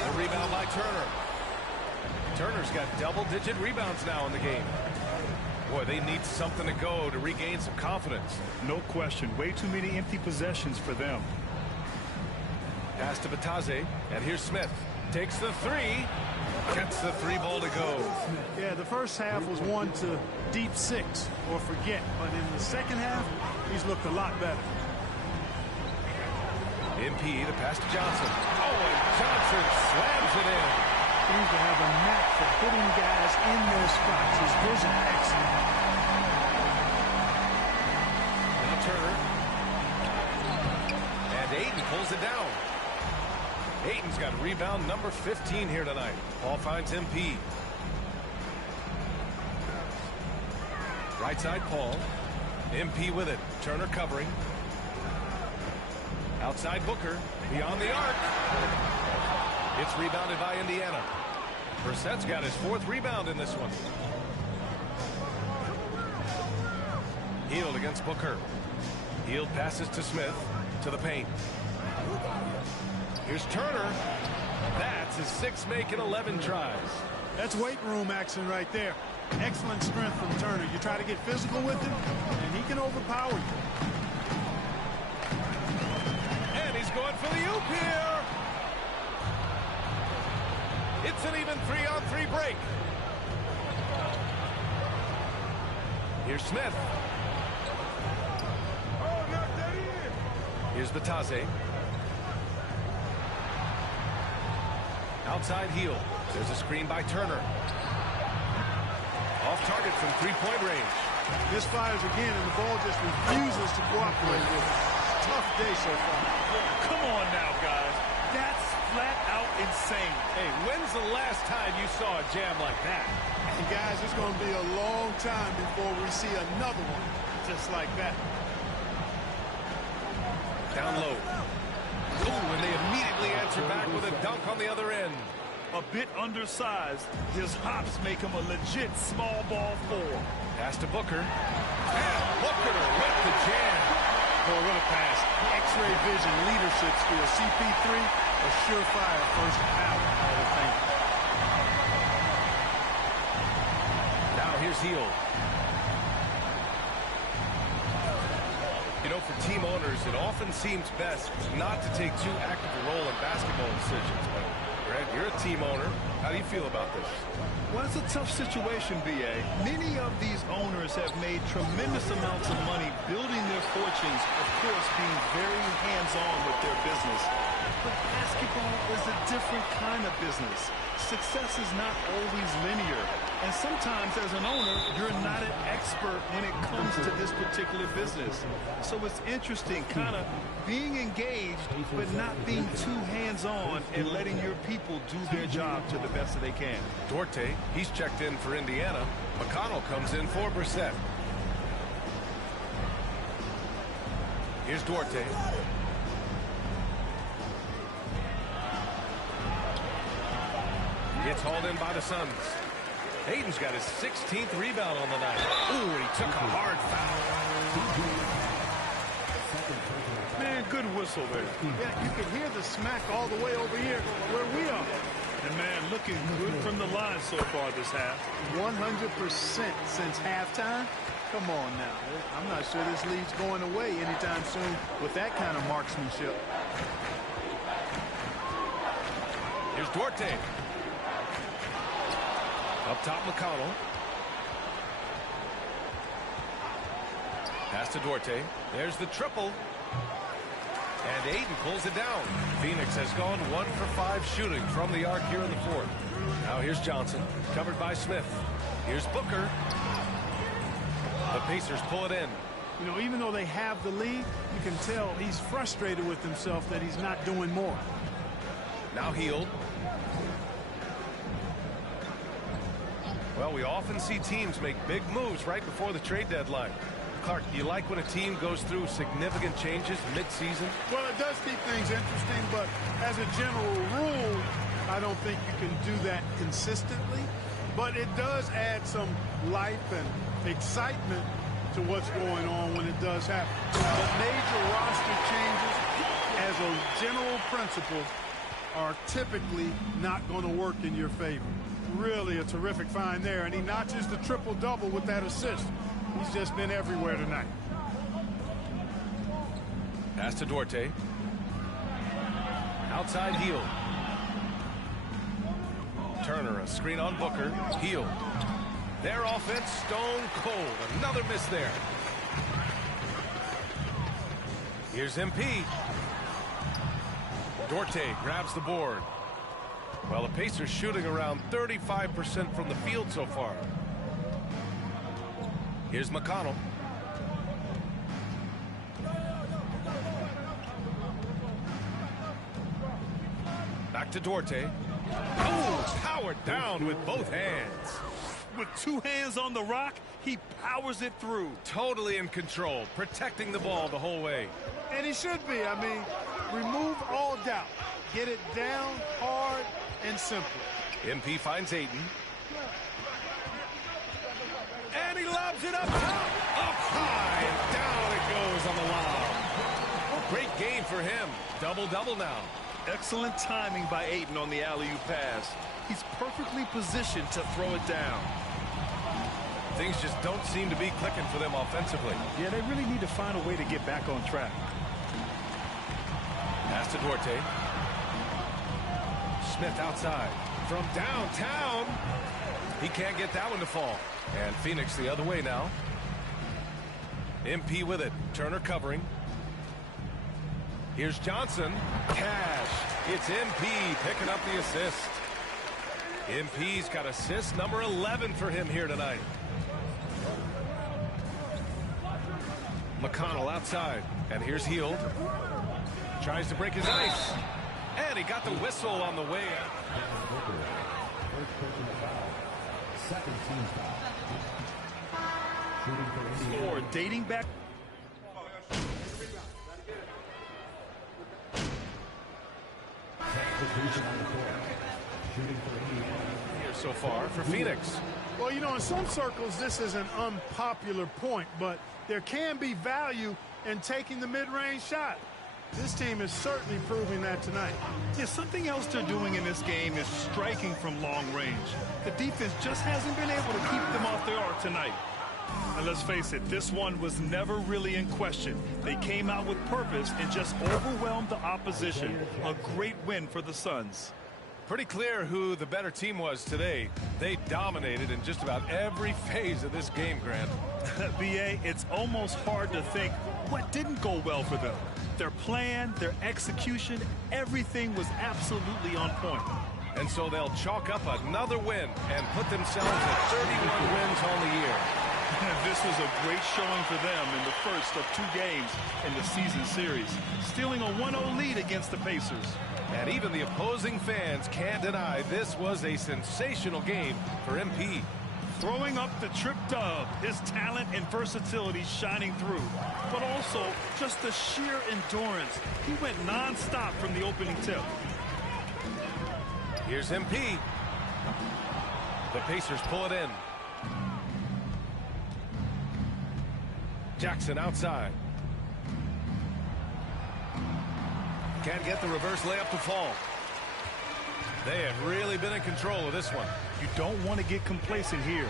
The rebound by Turner. Turner's got double-digit rebounds now in the game. Boy, they need something to go to regain some confidence. No question. Way too many empty possessions for them. Pass to Batase, and here's Smith. Takes the three. Gets the three ball to go. Yeah, the first half was one to deep six or forget. But in the second half, he's looked a lot better. MP, the pass to Johnson. Oh, and Johnson slams it in. Seems to have a knack for putting guys in those spots. His vision excellent. Now Turner. And Ayton pulls it down. Ayton's got rebound number 15 here tonight. Paul finds MP. Right side Paul. MP with it. Turner covering. Outside Booker. Beyond the arc. It's rebounded by Indiana. Brissett's got his fourth rebound in this one. Hield against Booker. Hield passes to Smith. To the paint. Here's Turner. That's his sixth make in 11 tries. That's weight room action right there. Excellent strength from Turner. You try to get physical with him, and he can overpower you. And he's going for the oop here. It's an even 3-on-3 break. Here's Smith. Here's Batase. Outside Hield. There's a screen by Turner. Off target from three-point range. Misfires again, and the ball just refuses to cooperate with it. Tough day so far. Come on now, guys. That's flat out insane. Hey, when's the last time you saw a jam like that? And guys, it's going to be a long time before we see another one just like that. Down low. Ooh, and they immediately answer back with a dunk on the other end. a bit undersized, his hops make him a legit small ball 4. Pass to Booker. And Booker with the jam. Boy, what a pass. X-ray vision, leadership skill. CP3, a surefire first out of the paint. Now here's Hield. You know, for team owners, it often seems best not to take too active a role in basketball decisions. But, Greg, you're a team owner. How do you feel about this? Well, it's a tough situation, B.A. Many of these owners have made tremendous amounts of money building their fortunes, of course, being very hands-on with their business. But basketball is a different kind of business. Success is not always linear. And sometimes, as an owner, you're not an expert when it comes to this particular business. So it's interesting, kind of being engaged, but not being too hands-on and letting your people do their job to the best that they can. Duarte, he's checked in for Indiana. McConnell comes in for Brissett. Here's Duarte. Gets hauled in by the Suns. Hayden's got his 16th rebound on the night. Ooh, he took a hard foul. Man, good whistle there. Yeah, you can hear the smack all the way over here where we are. And, man, looking good from the line so far this half. 100% since halftime. Come on now. I'm not sure this lead's going away anytime soon with that kind of marksmanship. Here's Duarte. Up top, McConnell. Pass to Duarte. There's the triple. And Aiden pulls it down. Phoenix has gone 1 for 5 shooting from the arc here in the fourth. Now here's Johnson, covered by Smith. Here's Booker. The Pacers pull it in. You know, even though they have the lead, you can tell he's frustrated with himself that he's not doing more. Now Hield. Well, we often see teams make big moves right before the trade deadline. Clark, do you like when a team goes through significant changes mid-season? Well, it does keep things interesting, but as a general rule, I don't think you can do that consistently. But it does add some life and excitement to what's going on when it does happen. But major roster changes, as a general principle, are typically not going to work in your favor. Really a terrific find there, and he notches the triple-double with that assist. He's just been everywhere tonight. Pass to Duarte. Outside Hield. Turner, a screen on Booker. Hield. Their offense stone cold. Another miss there. Here's MP. Duarte grabs the board. Well, the Pacers shooting around 35% from the field so far. Here's McConnell. Back to Duarte. Oh, powered down with both hands. With 2 hands on the rock, he powers it through. Totally in control, protecting the ball the whole way. And he should be. I mean, remove all doubt. Get it down hard and simple. MP finds Ayton. And he lobs it up top. Up high and down it goes on the lob. Great game for him. Double-double now. Excellent timing by Ayton on the alley-oop pass. He's perfectly positioned to throw it down. Things just don't seem to be clicking for them offensively. Yeah, they really need to find a way to get back on track. Pass to Duarte. Smith outside. From downtown. He can't get that one to fall. And Phoenix the other way now. MP with it. Turner covering. Here's Johnson. Cash. It's MP picking up the assist. MP's got assist number 11 for him here tonight. McConnell outside. And here's Hield. Tries to break his ice. And he got the whistle on the way out. Second team foul. Score dating back. Substitution on the court. here so far for Phoenix. Well, you know, in some circles, this is an unpopular point, but there can be value in taking the mid-range shot. This team is certainly proving that tonight. Yeah, something else they're doing in this game is striking from long range. The defense just hasn't been able to keep them off their arc tonight. And let's face it, this one was never really in question. They came out with purpose and just overwhelmed the opposition. A great win for the Suns. Pretty clear who the better team was today. They dominated in just about every phase of this game, Grant. BA, it's almost hard to think what didn't go well for them. Their plan, their execution, everything was absolutely on point. And so they'll chalk up another win and put themselves at 31 wins on the year. This was a great showing for them in the first of 2 games in the season series, stealing a 1-0 lead against the Pacers. And even the opposing fans can't deny this was a sensational game for MP. Throwing up the trip dub, his talent and versatility shining through, but also just the sheer endurance. He went non-stop from the opening tip. Here's MP. The Pacers pull it in. Jackson outside. Can't get the reverse layup to fall. They have really been in control of this one. You don't want to get complacent here.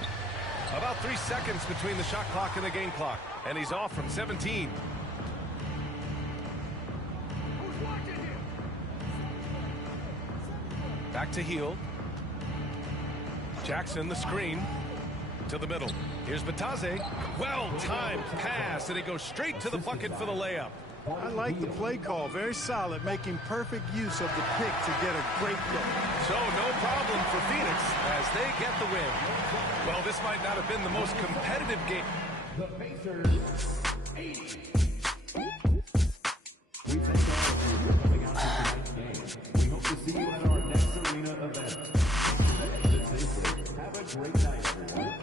About 3 seconds between the shot clock and the game clock. And he's off from 17. Back to Hield. Jackson, the screen. To the middle. Here's Batase. Well-timed pass, and he goes straight to the bucket for the layup. I like the play call. Very solid, making perfect use of the pick to get a great look. So no problem for Phoenix as they get the win. Well, this might not have been the most competitive game. The Pacers 8. We thank all of you for coming out to tonight's game. We hope to see you at our next arena event. Have a great night, everyone.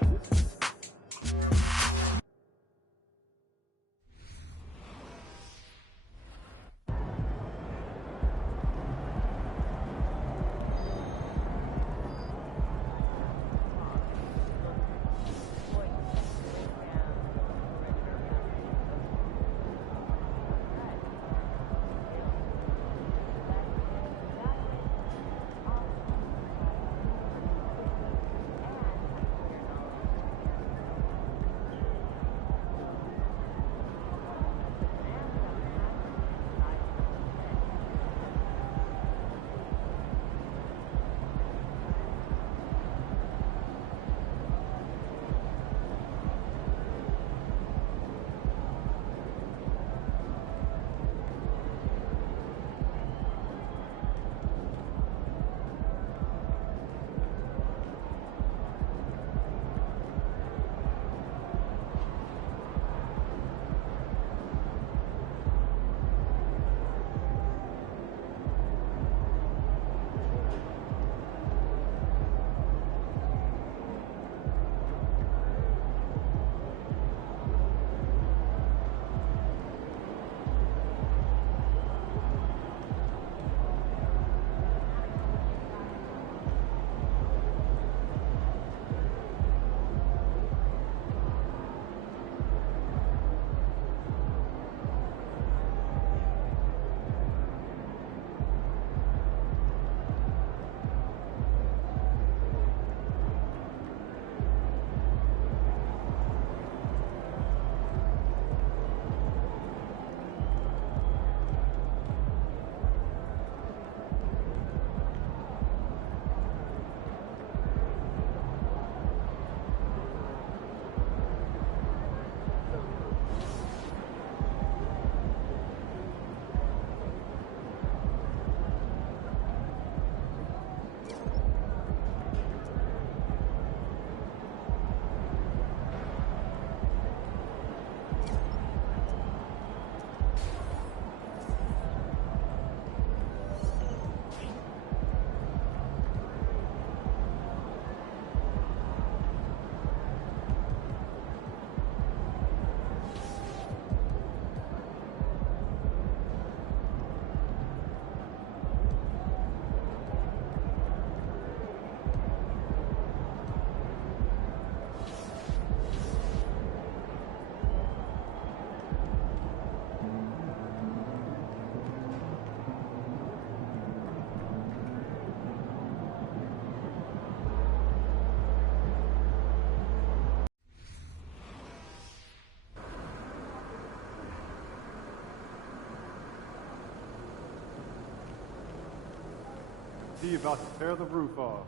MP about to tear the roof off.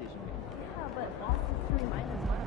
Yeah, but Boston's to remind us why.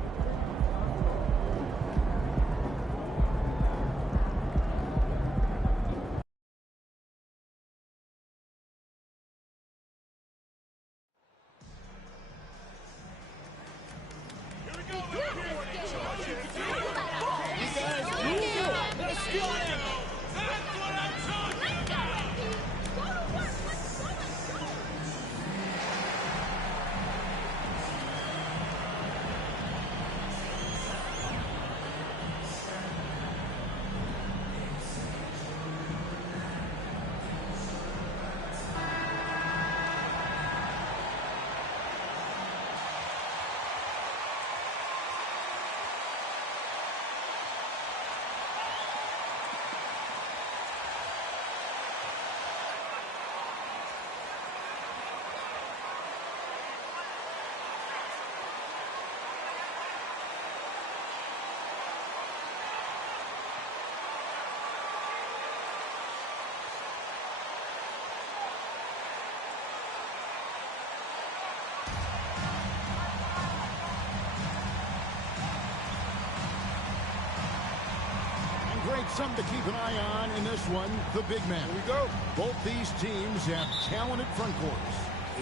Great, something to keep an eye on in this one, the big man. Here we go. Both these teams have talented front courts.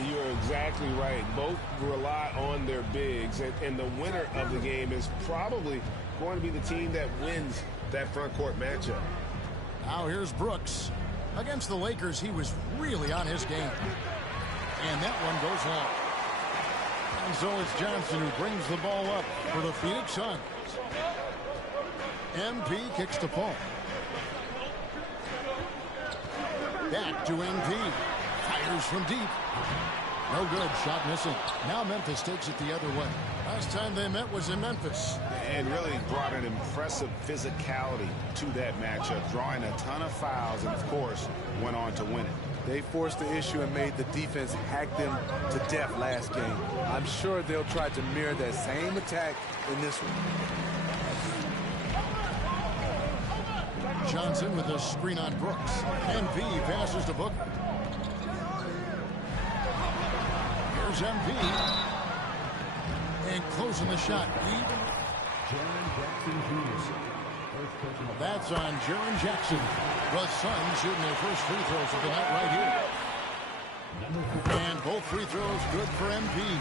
You're exactly right. Both rely on their bigs, and the winner of the game is probably going to be the team that wins that front court matchup. Now here's Brooks. Against the Lakers, he was really on his game. And that one goes long. And so it's Johnson who brings the ball up for the Phoenix Suns. MP kicks to Paul. Back to MP. Fires from deep. No good. Shot missing. Now Memphis takes it the other way. Last time they met was in Memphis. And really brought an impressive physicality to that matchup, drawing a ton of fouls, and of course, went on to win it. They forced the issue and made the defense hack them to death last game. I'm sure they'll try to mirror that same attack in this one. Johnson with a screen on Brooks. MP passes to Booker. Here's MP. And closing the shot. That's on Jaren Jackson. The Suns shooting their first free throws of the night right here. And both free throws good for MP.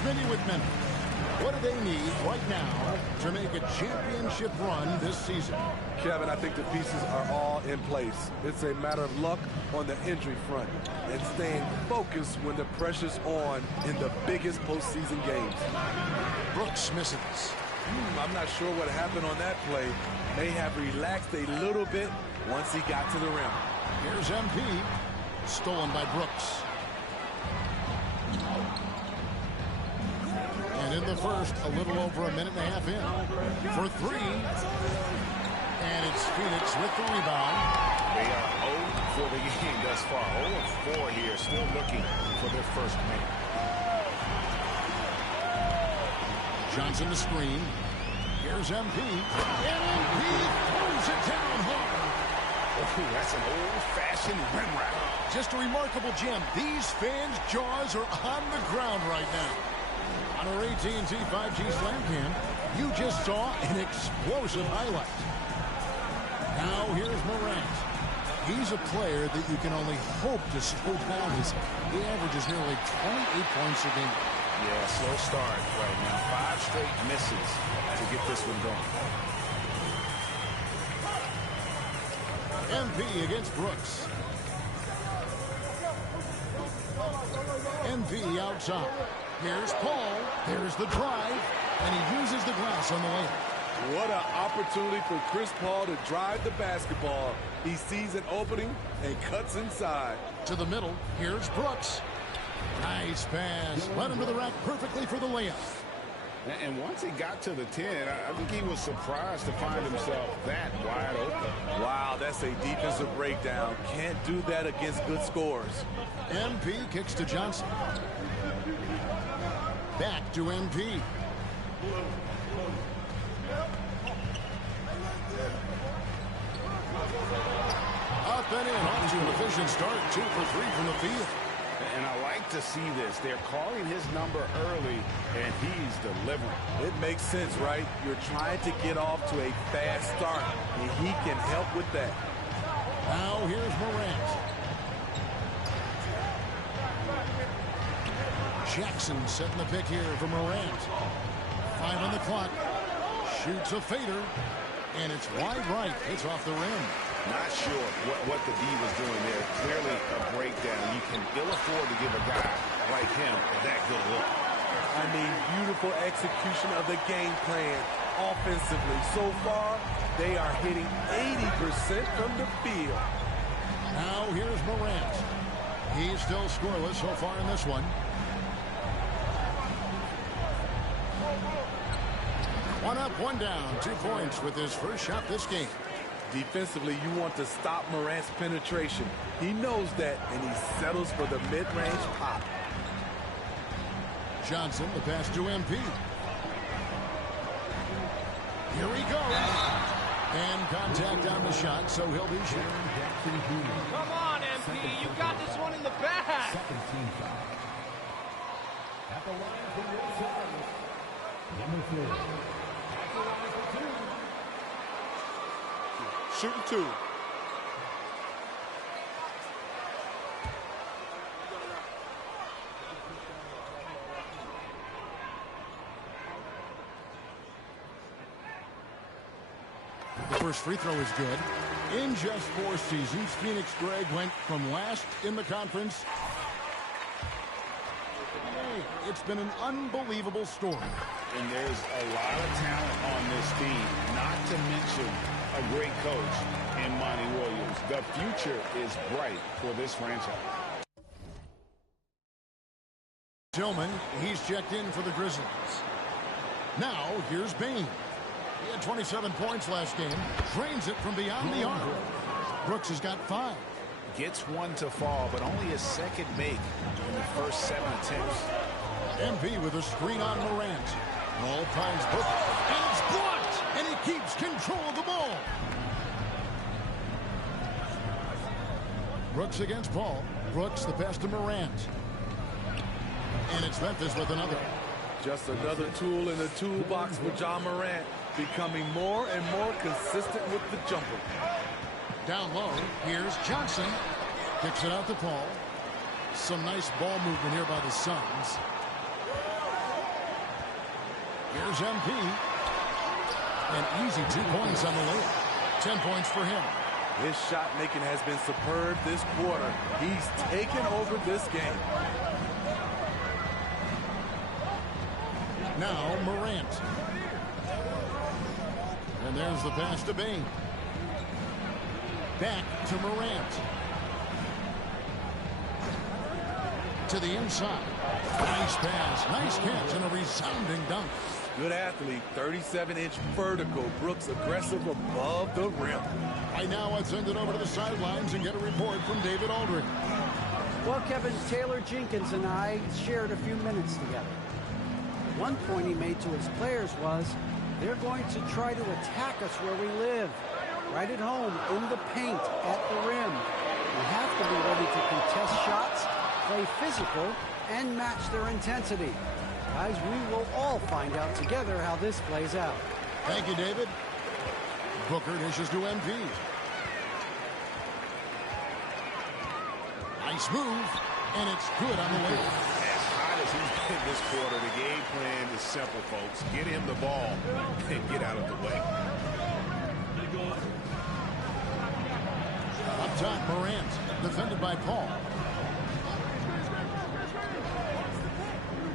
Smitty with Memphis. What do they need right now to make a championship run this season? Kevin, I think the pieces are all in place. It's a matter of luck on the injury front and staying focused when the pressure's on in the biggest postseason games. Brooks misses. I'm not sure what happened on that play. May have relaxed a little bit once he got to the rim. Here's MP. Stolen by Brooks. And in the first, a little over a minute and a half in. For three. And it's Phoenix with the rebound. They are 0 for the game thus far. 0-4 here, still looking for their first win. Johnson the screen. Here's MP. And MP throws it down hard. Oh, that's an old-fashioned rim wrap. Just a remarkable gem. These fans' jaws are on the ground right now. On our AT&T 5G Slam Cam, you just saw an explosive highlight. Now here's Morant. He's a player that you can only hope to slow down. He averages nearly 28 points a game. Yeah, slow start right now. 5 straight misses to get this one going. MP against Brooks. MP outside. Here's Paul. There's the drive. And he uses the glass on the layup. What an opportunity for Chris Paul to drive the basketball. He sees an opening and cuts inside. To the middle. Here's Brooks. Nice pass. Led him to the rack perfectly for the layup. And once he got to the 10, I think he was surprised to find himself that wide open. Wow, that's a defensive breakdown. Can't do that against good scores. MP kicks to Johnson. Back to MP. A been in. Off to an efficient start. 2 for 3 from the field. And I like to see this. They're calling his number early, and he's delivering. It makes sense, right? You're trying to get off to a fast start, and he can help with that. Now here's Morant. Jackson setting the pick here for Morant. 5 on the clock. Shoots a fader, and it's wide right. It's off the rim. Not sure what the D was doing there. Clearly a breakdown. You can ill afford to give a guy like him that good look. I mean, beautiful execution of the game plan offensively. So far, they are hitting 80% from the field. Now here's Morant. He's still scoreless so far in this one. 1 up, 1 down. 2 points with his first shot this game. Defensively, you want to stop Morant's penetration. He knows that, and he settles for the mid-range pop. Johnson, the pass to MP. Here he goes. And contact on the shot, so he'll be shot. Come on, MP. You got this one in the bag. Second team foul. At the line for your second. Number 3. At the line for 2. Shooting 2. The first free throw is good. In just 4 seasons, Phoenix Greg went from last in the conference. Hey, it's been an unbelievable story. And there's a lot of talent on this team, not to mention a great coach in Monty Williams. The future is bright for this franchise. Tillman, he's checked in for the Grizzlies. Now, here's Bain. He had 27 points last game. Drains it from beyond the arc. Brooks has got 5. Gets 1 to fall, but only his second make in the first 7 attempts. MP with a screen on Morant. Ball finds Booker. And it's blocked! And he keeps control of the ball. Brooks against Paul. Brooks the pass to Morant. And it's Memphis with another. Just another tool in the toolbox for John Morant, becoming more and more consistent with the jumper. Down low, here's Johnson. Kicks it out to Paul. Some nice ball movement here by the Suns. Here's MP. An easy 2 points on the layup. 10 points for him. His shot making has been superb this quarter. He's taken over this game. Now Morant. And there's the pass to Bain. Back to Morant. To the inside. Nice pass. Nice catch and a resounding dunk. Good athlete. 37-inch vertical. Brooks aggressive above the rim. Right now, let's send it over to the sidelines and get a report from David Aldridge. Well, Kevin, Taylor Jenkins and I shared a few minutes together. One point he made to his players was, they're going to try to attack us where we live, right at home, in the paint, at the rim. We have to be ready to contest shots, play physical, and match their intensity. Guys, we will all find out together how this plays out. Thank you, David. Booker dishes to MP. Nice move, and it's good on the way. As hot as he's been this quarter, the game plan is simple, folks. Get him the ball and get out of the way. Up top, Morant, defended by Paul.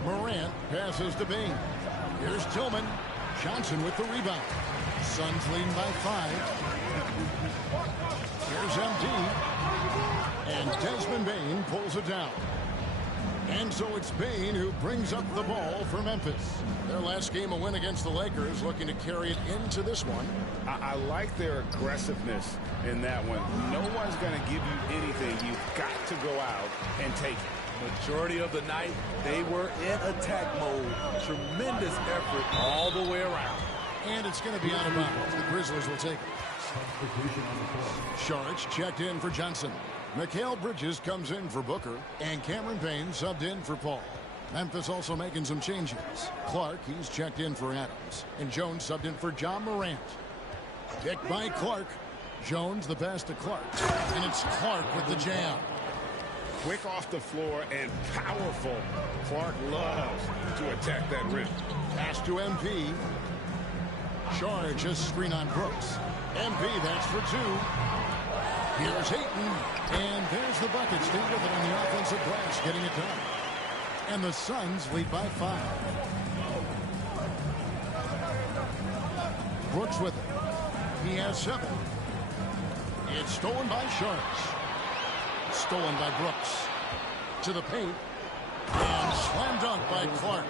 Morant passes to Bain. Here's Tillman. Johnson with the rebound. Suns leading by 5. Here's MD. And Desmond Bain pulls it down. And so it's Bain who brings up the ball for Memphis. Their last game, a win against the Lakers, looking to carry it into this one. I like their aggressiveness in that one. No one's going to give you anything. You've got to go out and take it. Majority of the night, they were in attack mode. Tremendous effort all the way around. And it's going to be out of bounds. The Grizzlies will take it. Sharks checked in for Johnson. Mikal Bridges comes in for Booker. And Cameron Payne subbed in for Paul. Memphis also making some changes. Clark, he's checked in for Adams. And Jones subbed in for John Morant. Picked by Clark. Jones the pass to Clark. And it's Clark with the jam. Quick off the floor and powerful. Clark loves to attack that rim. Pass to MP. Charge a screen on Brooks. MP, that's for two. Here's Hayton. And there's the bucket. Stay with it on the offensive glass, getting it done. And the Suns lead by 5. Brooks with it. He has 7. It's stolen by Sharks. Stolen by Brooks. To the paint. And slam dunk by Clark.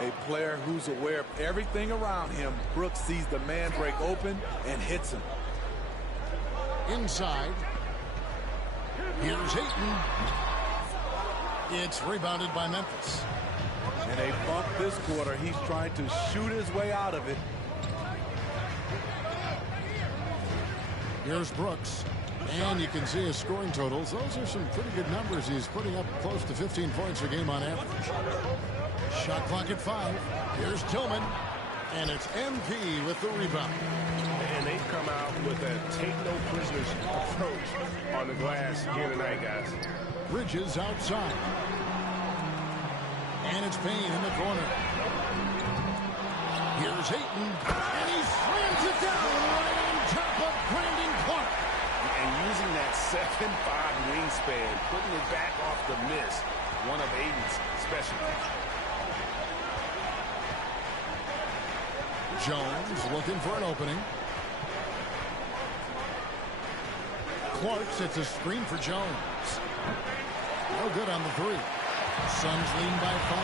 A player who's aware of everything around him. Brooks sees the man break open and hits him. Inside. Here's Hayton. It's rebounded by Memphis. And a bump this quarter. He's trying to shoot his way out of it. Here's Brooks. And you can see his scoring totals. Those are some pretty good numbers. He's putting up close to 15 points a game on average. Shot clock at 5. Here's Tillman. And it's MP with the rebound. And they've come out with a take-no-prisoners approach on the glass here tonight, guys. Bridges outside. And it's Payne in the corner. Here's Hayton. And he slams it down right on top of Brandon Clark. And using that 7'5" wingspan, putting it back off the miss, one of Aiden's specialties. Jones looking for an opening. Clark sets a screen for Jones. No good on the 3. Suns lead by 5.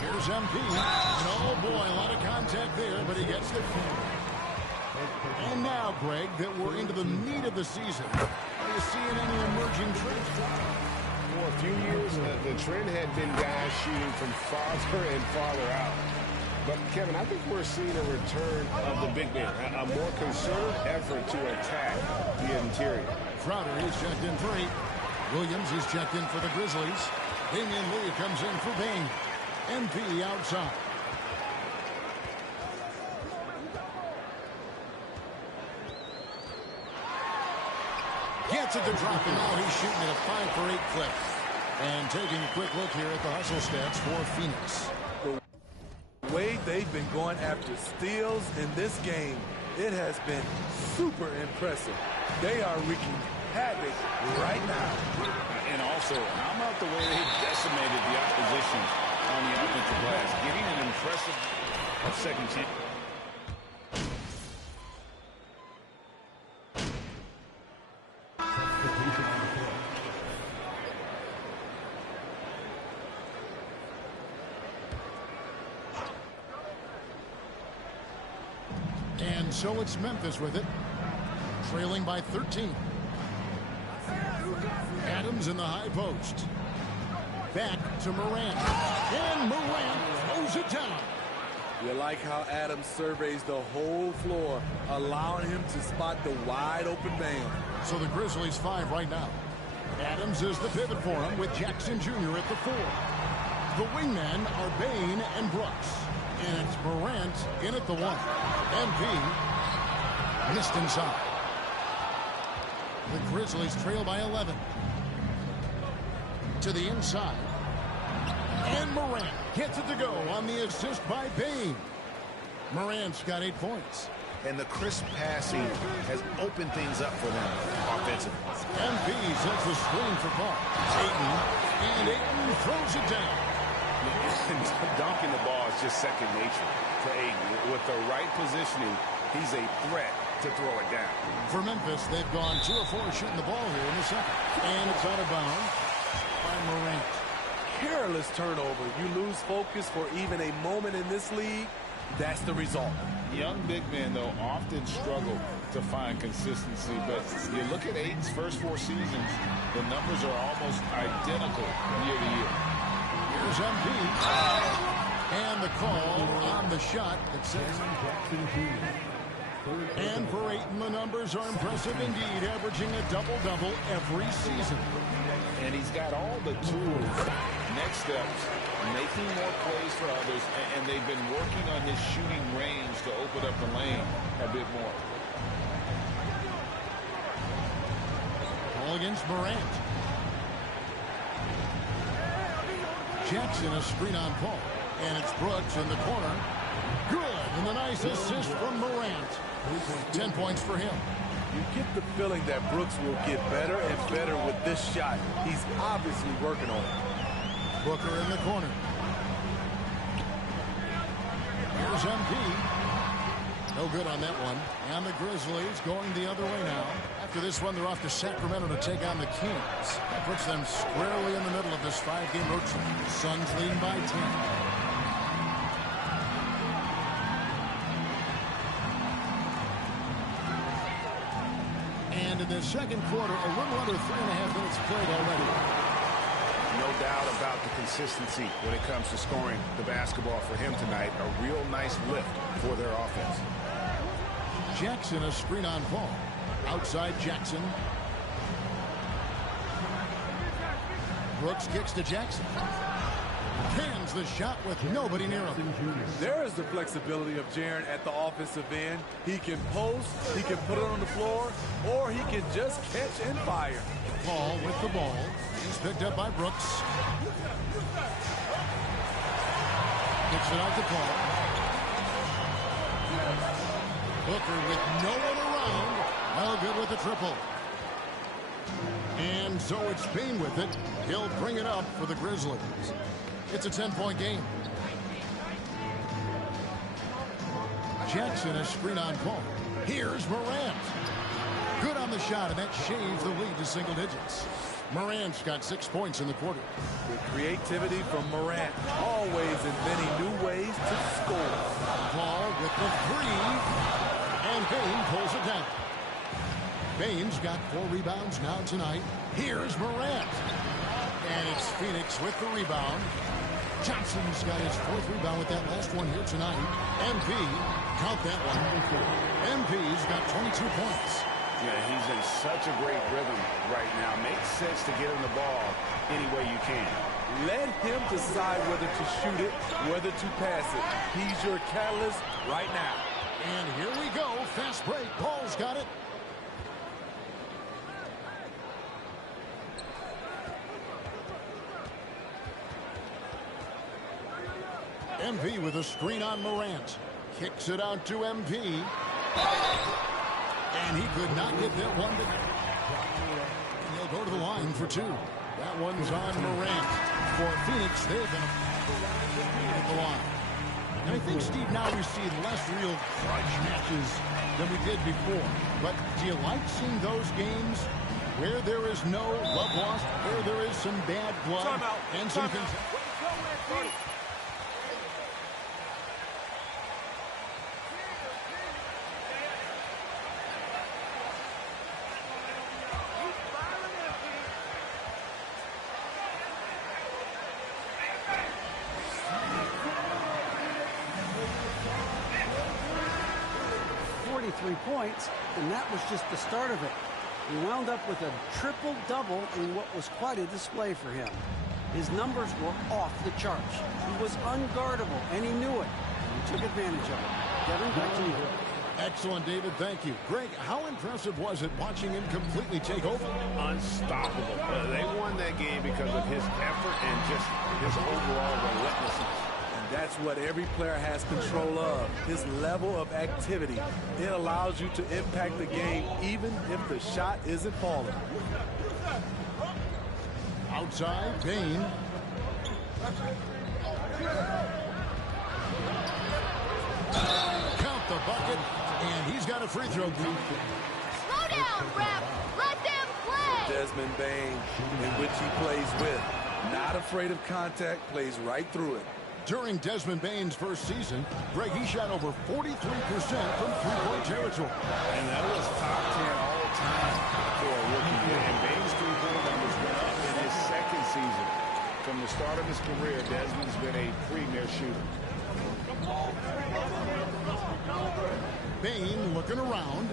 Here's MP. And oh boy, a lot of contact there, but he gets the corner. And now, Greg, that we're into the meat of the season, are you seeing any emerging trends? For a few years, the trend had been guys shooting from farther and farther out. But, Kevin, I think we're seeing a return of the big man, a more concerted effort to attack the interior. Crowder is checked in for 8. Williams is checked in for the Grizzlies. Damian Lee comes in for Bain. MP outside. Gets it to drop, and now he's shooting at a 5 for 8 clip. And taking a quick look here at the hustle stats for Phoenix. The way they've been going after steals in this game, it has been super impressive. They are wreaking havoc right now. And also, how about the way they decimated the opposition on the offensive glass, getting an impressive second chance. And so it's Memphis with it, trailing by 13. Adams in the high post. Back to Morant. And Morant throws it down. You like how Adams surveys the whole floor, allowing him to spot the wide open man. So the Grizzlies 5 right now. Adams is the pivot for him with Jackson Jr. at the 4. The wingmen are Bain and Brooks. And it's Morant in at the 1. MP missed inside. The Grizzlies trail by 11. To the inside. And Morant gets it to go on the assist by Bain. Morant's got 8 points. And the crisp passing has opened things up for them offensively. MP sets the screen for Paul. And Ayton throws it down. Dunking the ball is just second nature for Ayton. With the right positioning, he's a threat to throw it down. For Memphis, they've gone 2 of 4 shooting the ball here in the second. And it's out of bounds by Morant. Careless turnover. You lose focus for even a moment in this league. That's the result. Young big men, though, often struggle to find consistency. But you look at Ayton's first 4 seasons, the numbers are almost identical year to year. Here's MP. And the call on the shot that says. And for Ayton, the numbers are impressive indeed, averaging a double-double every season. And he's got all the tools. Next steps, making more plays for others, and they've been working on his shooting range to open up the lane a bit more. Ball against Morant. Jackson, a screen on Paul. And it's Brooks in the corner. Good. And the nice assist from Morant. 10 points for him. You get the feeling that Brooks will get better and better with this shot. He's obviously working on it. Booker in the corner. Here's MP. No good on that one. And the Grizzlies going the other way now. After this one, they're off to Sacramento to take on the Kings. That puts them squarely in the middle of this 5-game road trip. Suns leading by 10. And in the second quarter, a little under 3.5 minutes played already. No doubt about the consistency when it comes to scoring the basketball for him tonight. A real nice lift for their offense. Jackson, a screen on Paul. Outside Jackson. Brooks kicks to Jackson. Hands the shot with nobody near him. There is the flexibility of Jaren at the offensive end. He can post, he can put it on the floor, or he can just catch and fire. Paul with the ball. He's picked up by Brooks. Gets it out to Paul. Booker with no one around. Well, good with the triple. And so it's Payne with it. He'll bring it up for the Grizzlies. It's a 10-point game. Jackson, a screen on Paul. Here's Morant. Good on the shot, and that shaves the lead to single digits. Morant's got 6 points in the quarter. The creativity from Morant, always inventing new ways to score. Paul with the three, and Payne pulls it down. Payne's got 4 rebounds now tonight. Here's Morant. And it's Phoenix with the rebound. Johnson's got his 4th rebound with that last one here tonight. MP, count that one. MP's got 22 points. Yeah, he's in such a great rhythm right now. Makes sense to get him the ball any way you can. Let him decide whether to shoot it, whether to pass it. He's your catalyst right now. And here we go. Fast break. Paul's got it. MP with a screen on Morant. Kicks it out to MP. And he could not get that one. And he'll go to the line for 2. That one's on Morant. For Phoenix, they're going to at the line. And I think, Steve, now we see less real grudge matches than we did before. But do you like seeing those games where there is no love lost, where there is some bad blood and some control? 43 points, and that was just the start of it. He wound up with a triple-double in what was quite a display for him. His numbers were off the charts. He was unguardable, and he knew it. He took advantage of it. Kevin, back to you. Excellent, David. Thank you. Greg, how impressive was it watching him completely take over? Unstoppable. They won that game because of his effort and just his overall relentlessness. That's what every player has control of, his level of activity. It allows you to impact the game even if the shot isn't falling. Outside, Payne. Count the bucket, and he's got a free throw. Slow down, ref. Let them play. Desmond Bane, in which he plays with. Not afraid of contact, plays right through it. During Desmond Bane's first season, Greg, he shot over 43% from three-point territory. And that was top 10 all time for a rookie. And Bane's three-point numbers went up in his second season. From the start of of his career, Desmond's been a premier shooter. Bain looking around.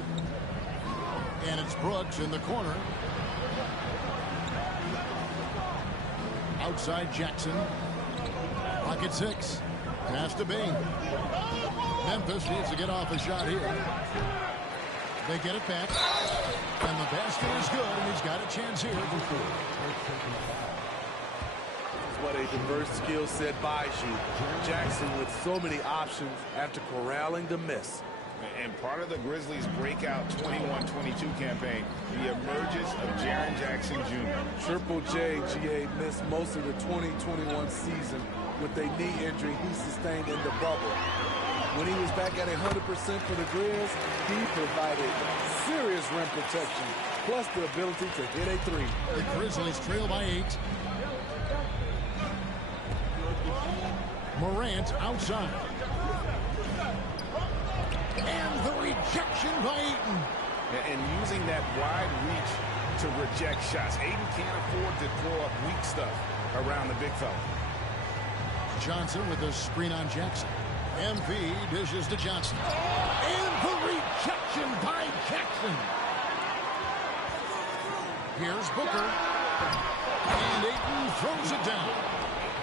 And it's Brooks in the corner. Outside Jackson. Pocket 6. Pass to Bain. Memphis needs to get off a shot here. They get it back. And the basket is good, and he's got a chance here. What a diverse skill set buys you. Jackson with so many options after corralling the miss. And part of the Grizzlies' breakout 21-22 campaign, the emergence of Jaren Jackson Jr. Triple J, GA, missed most of the 2021 season with a knee injury he sustained in the bubble. When he was back at 100% for the Grizz, he provided serious rim protection, plus the ability to hit a three. The Grizzlies trail by 8. Morant outside. And the rejection by Ayton. And using that wide reach to reject shots. Ayton can't afford to throw up weak stuff around the big fella. Johnson with a screen on Jackson. MP dishes to Johnson. And the rejection by Jackson. Here's Booker. And Ayton throws it down.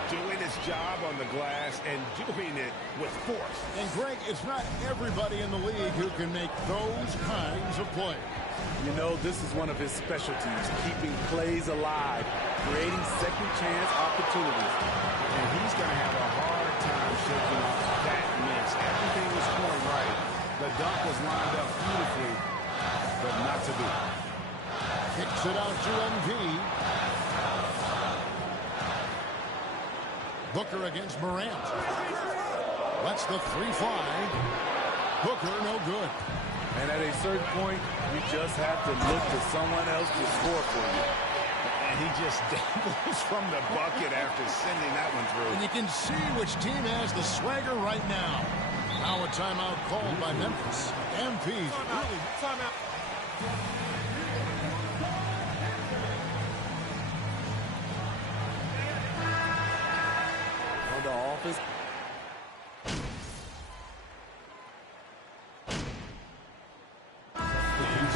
Doing his job on the glass and doing it with force. And Greg, it's not everybody in the league who can make those kinds of plays. You know, this is one of his specialties, keeping plays alive, creating second chance opportunities. And he's going to have a hard time shaking off that miss. Everything was going right. The dunk was lined up beautifully, but not to be. Kicks it out to MP. Booker against Morant. Lets the 3 fly. Booker no good. And at a certain point, you just have to look to someone else to score for you. And he just dangles from the bucket after sending that one through. And you can see which team has the swagger right now. Now a timeout called by Memphis. MP. Timeout. The office.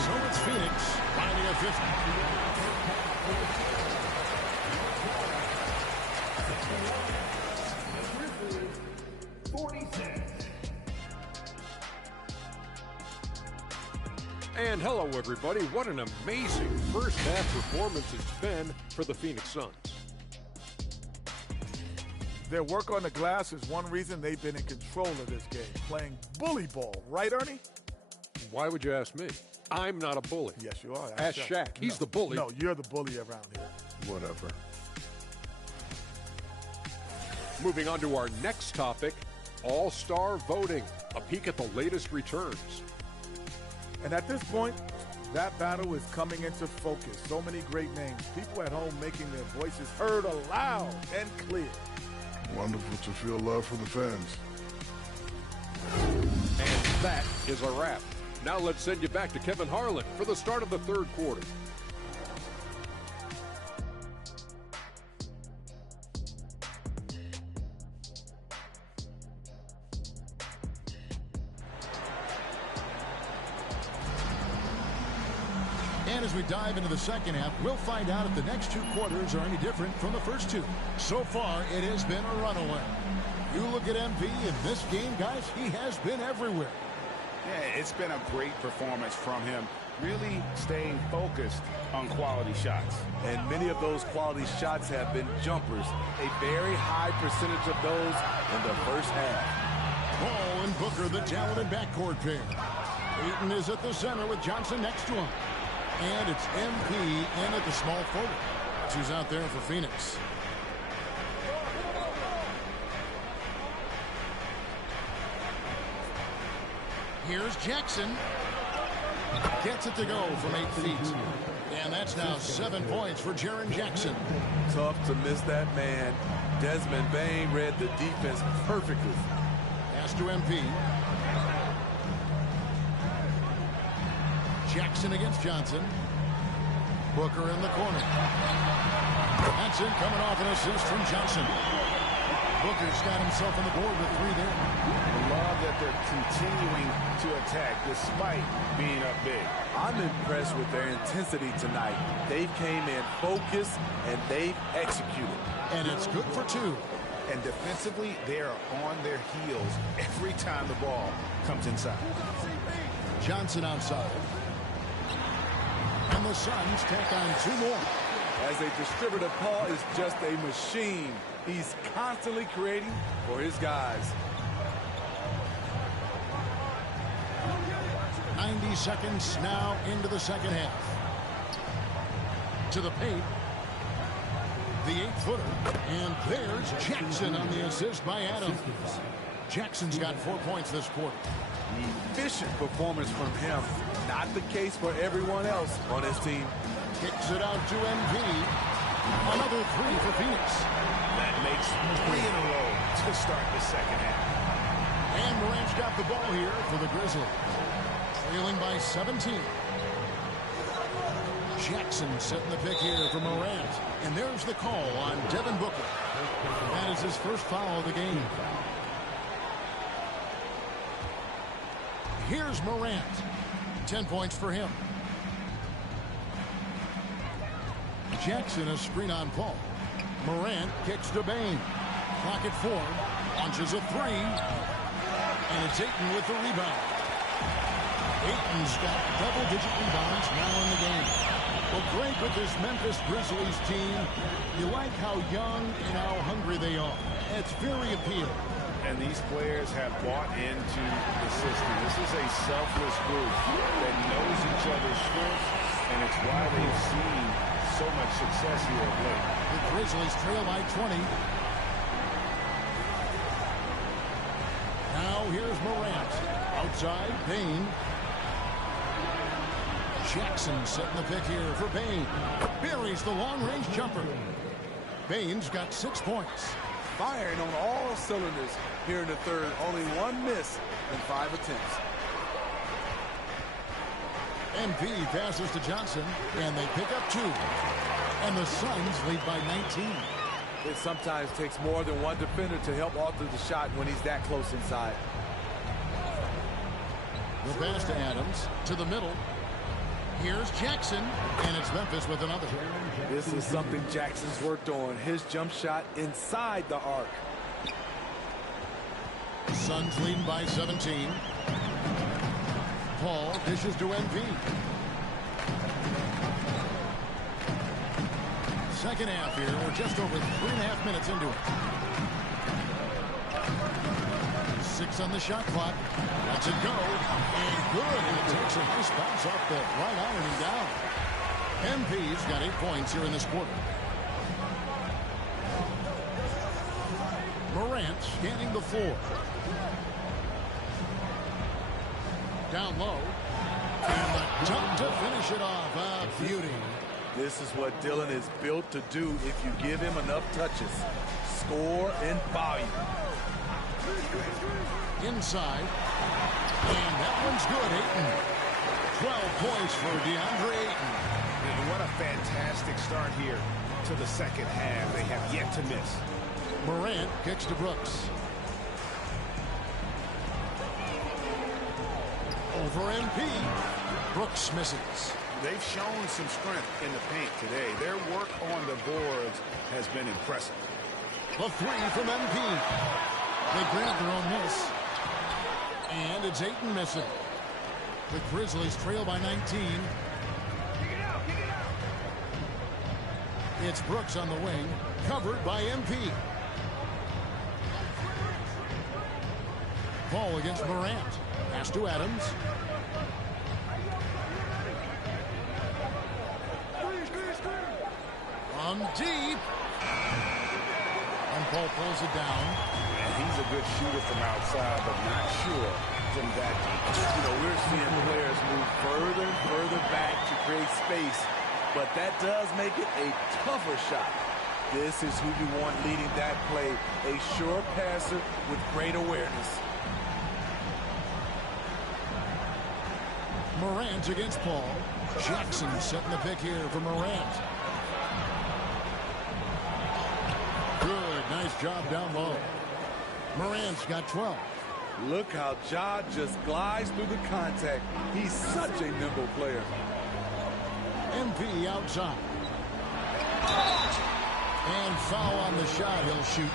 So it's Phoenix finding a 50. And hello, everybody. What an amazing first half performance it's been for the Phoenix Suns. Their work on the glass is one reason they've been in control of this game, playing bully ball. Right, Ernie? Why would you ask me? I'm not a bully. Yes, you are. Ask Shaq. He's the bully. No, you're the bully around here. Whatever. Moving on to our next topic, All-Star voting. A peek at the latest returns. And at this point, that battle is coming into focus. So many great names. People at home making their voices heard aloud and clear. Wonderful to feel love from the fans. And that is a wrap. Now let's send you back to Kevin Harlan for the start of the third quarter. And as we dive into the second half, we'll find out if the next 2 quarters are any different from the first 2. So far, it has been a runaway. You look at MP in this game, guys, he has been everywhere. Yeah, it's been a great performance from him, really staying focused on quality shots. And many of those quality shots have been jumpers, a very high percentage of those in the first half. Ball and Booker, the talented backcourt pair. Ayton is at the center with Johnson next to him. And it's MP in at the small forward. That's who's out there for Phoenix. Here's Jackson. Gets it to go from 8 feet. And that's now 7 points for Jaren Jackson. Tough to miss that man. Desmond Bain read the defense perfectly. Pass to MP. Jackson against Johnson. Booker in the corner. That's it, coming off an assist from Johnson. Booker's got himself on the board with 3 there. I love that they're continuing to attack despite being up big. I'm impressed with their intensity tonight. They came in focused and they executed. And it's good for 2. And defensively, they are on their heels every time the ball comes inside. Johnson outside. And the Suns take on 2 more. As a distributor, Paul is just a machine. He's constantly creating for his guys. 90 seconds now into the second half. To the paint. The 8-footer. And there's Jackson on the assist by Adams. Jackson's got 4 points this quarter. Efficient performance from him. Not the case for everyone else on his team. Kicks it out to MP. Another 3 for Phoenix. That makes 3 in a row to start the second half. And Morant's got the ball here for the Grizzlies. Trailing by 17. Jackson setting the pick here for Morant. And there's the call on Devin Booker. That is his first foul of the game. Here's Morant. 10 points for him. Jackson a screen on Paul. Morant kicks to Bain. Clock at 4. Launches a 3. And it's Ayton with the rebound. Ayton's got double-digit rebounds now in the game. Well, great with this Memphis Grizzlies team. You like how young and how hungry they are. It's very appealing. And these players have bought into the system. This is a selfless group that knows each other's strengths, and it's why they've seen so much success here of late. The Grizzlies trail by 20. Now here's Morant. Outside, Bain. Jackson setting the pick here for Bain. Buries the long-range jumper. Bain's got 6 points. Firing on all cylinders here in the third. Only 1 miss in 5 attempts. MP passes to Johnson, and they pick up 2. And the Suns lead by 19. It sometimes takes more than one defender to help alter the shot when he's that close inside. The pass to Adams, to the middle. Here's Jackson, and it's Memphis with another. This is something Jackson's worked on. His jump shot inside the arc. Suns leading by 17. Paul dishes to MP. Second half here. We're just over 3.5 minutes into it. 6 on the shot clock. Lets it go. And good. And it takes a nice bounce off the right iron and down. MP's got 8 points here in this quarter. Morant scanning the floor. Down low. And the dunk to finish it off. A beauty. This is what Dillon is built to do if you give him enough touches. Score in volume. Inside. And that one's good, Ayton. 12 points for DeAndre Ayton. And what a fantastic start here to the second half. They have yet to miss. Morant kicks to Brooks. Over MP. Brooks misses. They've shown some strength in the paint today. Their work on the boards has been impressive. The 3 from MP. They grab their own miss. And it's Ayton missing. The Grizzlies trail by 19. It's Brooks on the wing, covered by MP. Ball against Morant. Pass to Adams. From deep. And Paul pulls it down. And he's a good shooter from outside, but not sure from that deep. You know, we're seeing players move further and further back to create space, but that does make it a tougher shot. This is who you want leading that play, a sure passer with great awareness. Morant against Paul. Jackson setting the pick here for Morant. Good, nice job down low. Morant's got 12. Look how Ja just glides through the contact. He's such a nimble player. MP outside. And foul on the shot. He'll shoot.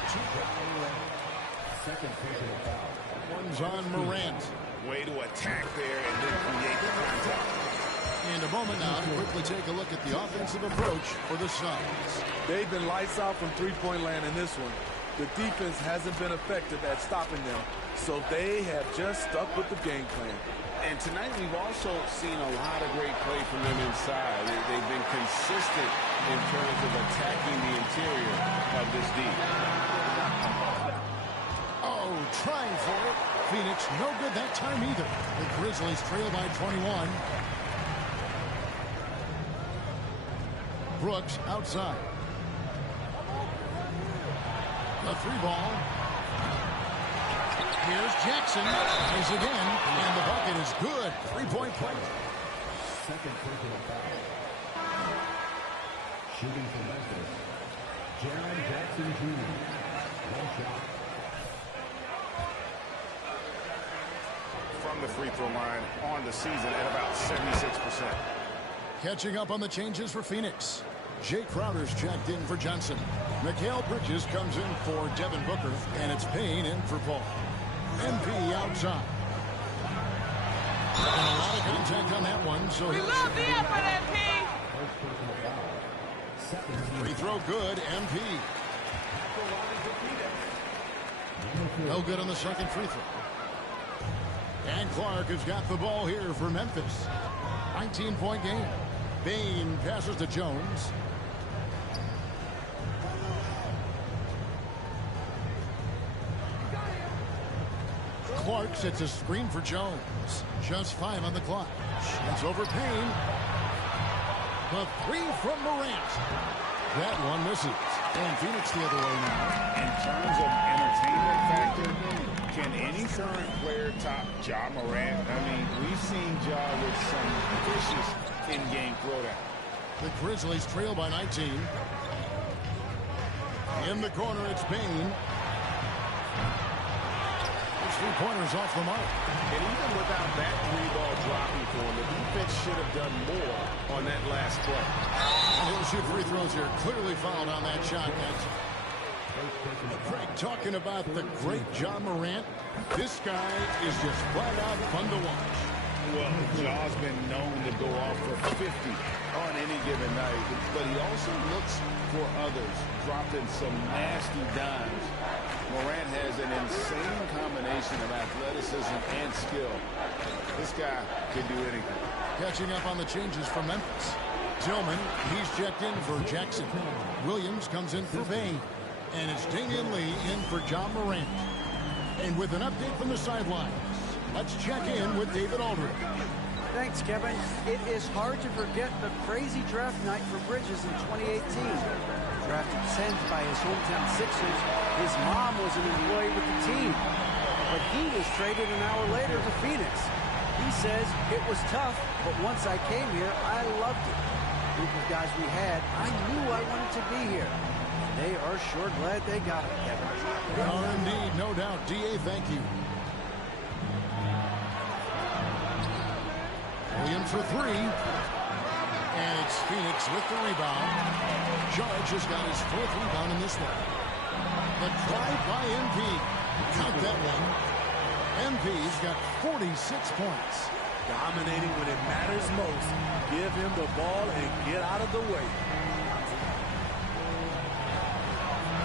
One's on Morant. Way to attack there and then create the contact. In a moment now to quickly take a look at the offensive approach for the Suns. They've been lights out from three-point land in this one. The defense hasn't been effective at stopping them, so they have just stuck with the game plan. And tonight we've also seen a lot of great play from them inside. They've been consistent in terms of attacking the interior of this D. Oh, trying for it. Phoenix no good that time either. The Grizzlies trail by 21. Brooks outside. A three ball. Here's Jackson. Plays again. And the bucket is good. 3-point play. Second personal foul. Shooting for Memphis, Jaren Jackson Jr. One shot. From the free throw line on the season at about 76%. Catching up on the changes for Phoenix. Jay Crowder's checked in for Johnson. Mikal Bridges comes in for Devin Booker, and it's Payne in for Paul. MP outside. And a lot of contact on that one, so we love the effort, MP. Free throw good, MP. No good on the second free throw. And Clark has got the ball here for Memphis. 19-point game. Payne passes to Jones. Clark sets a screen for Jones. Just 5 on the clock. It's over Payne. The three from Morant. That one misses. And Phoenix the other way now. In terms of entertainment factor, can any current player top Ja Morant? I mean, we've seen Ja with some vicious in-game throwdown. The Grizzlies trail by 19. In the corner, it's Payne. Three-pointers off the mark. And even without that three-ball dropping for him, the defense should have done more on that last play. And he'll shoot free throws here. Clearly fouled on that shot. Craig talking about the great Ja Morant. This guy is just flat out fun to watch. Well, Ja's been known to go off for 50 on any given night, but he also looks for others, dropping some nasty dimes. Morant has an insane combination of athleticism and skill. This guy can do anything. Catching up on the changes for Memphis. Tillman, he's checked in for Jackson. Williams comes in for Payne. And it's Damian Lee in for Ja Morant. And with an update from the sidelines, let's check in with David Aldridge. Thanks, Kevin. It is hard to forget the crazy draft night for Bridges in 2018. Drafted 10th by his hometown Sixers, his mom was an employee with the team. But he was traded an hour later to Phoenix. He says, it was tough, but once I came here, I loved it. The group of guys we had, I knew I wanted to be here. And they are sure glad they got it, Kevin. They are indeed, no doubt. D.A., thank you. Williams for three. And it's Phoenix with the rebound. Judge has got his 4th rebound in this one. The drive by MP. Count that one. MP's got 46 points. Dominating when it matters most. Give him the ball and get out of the way.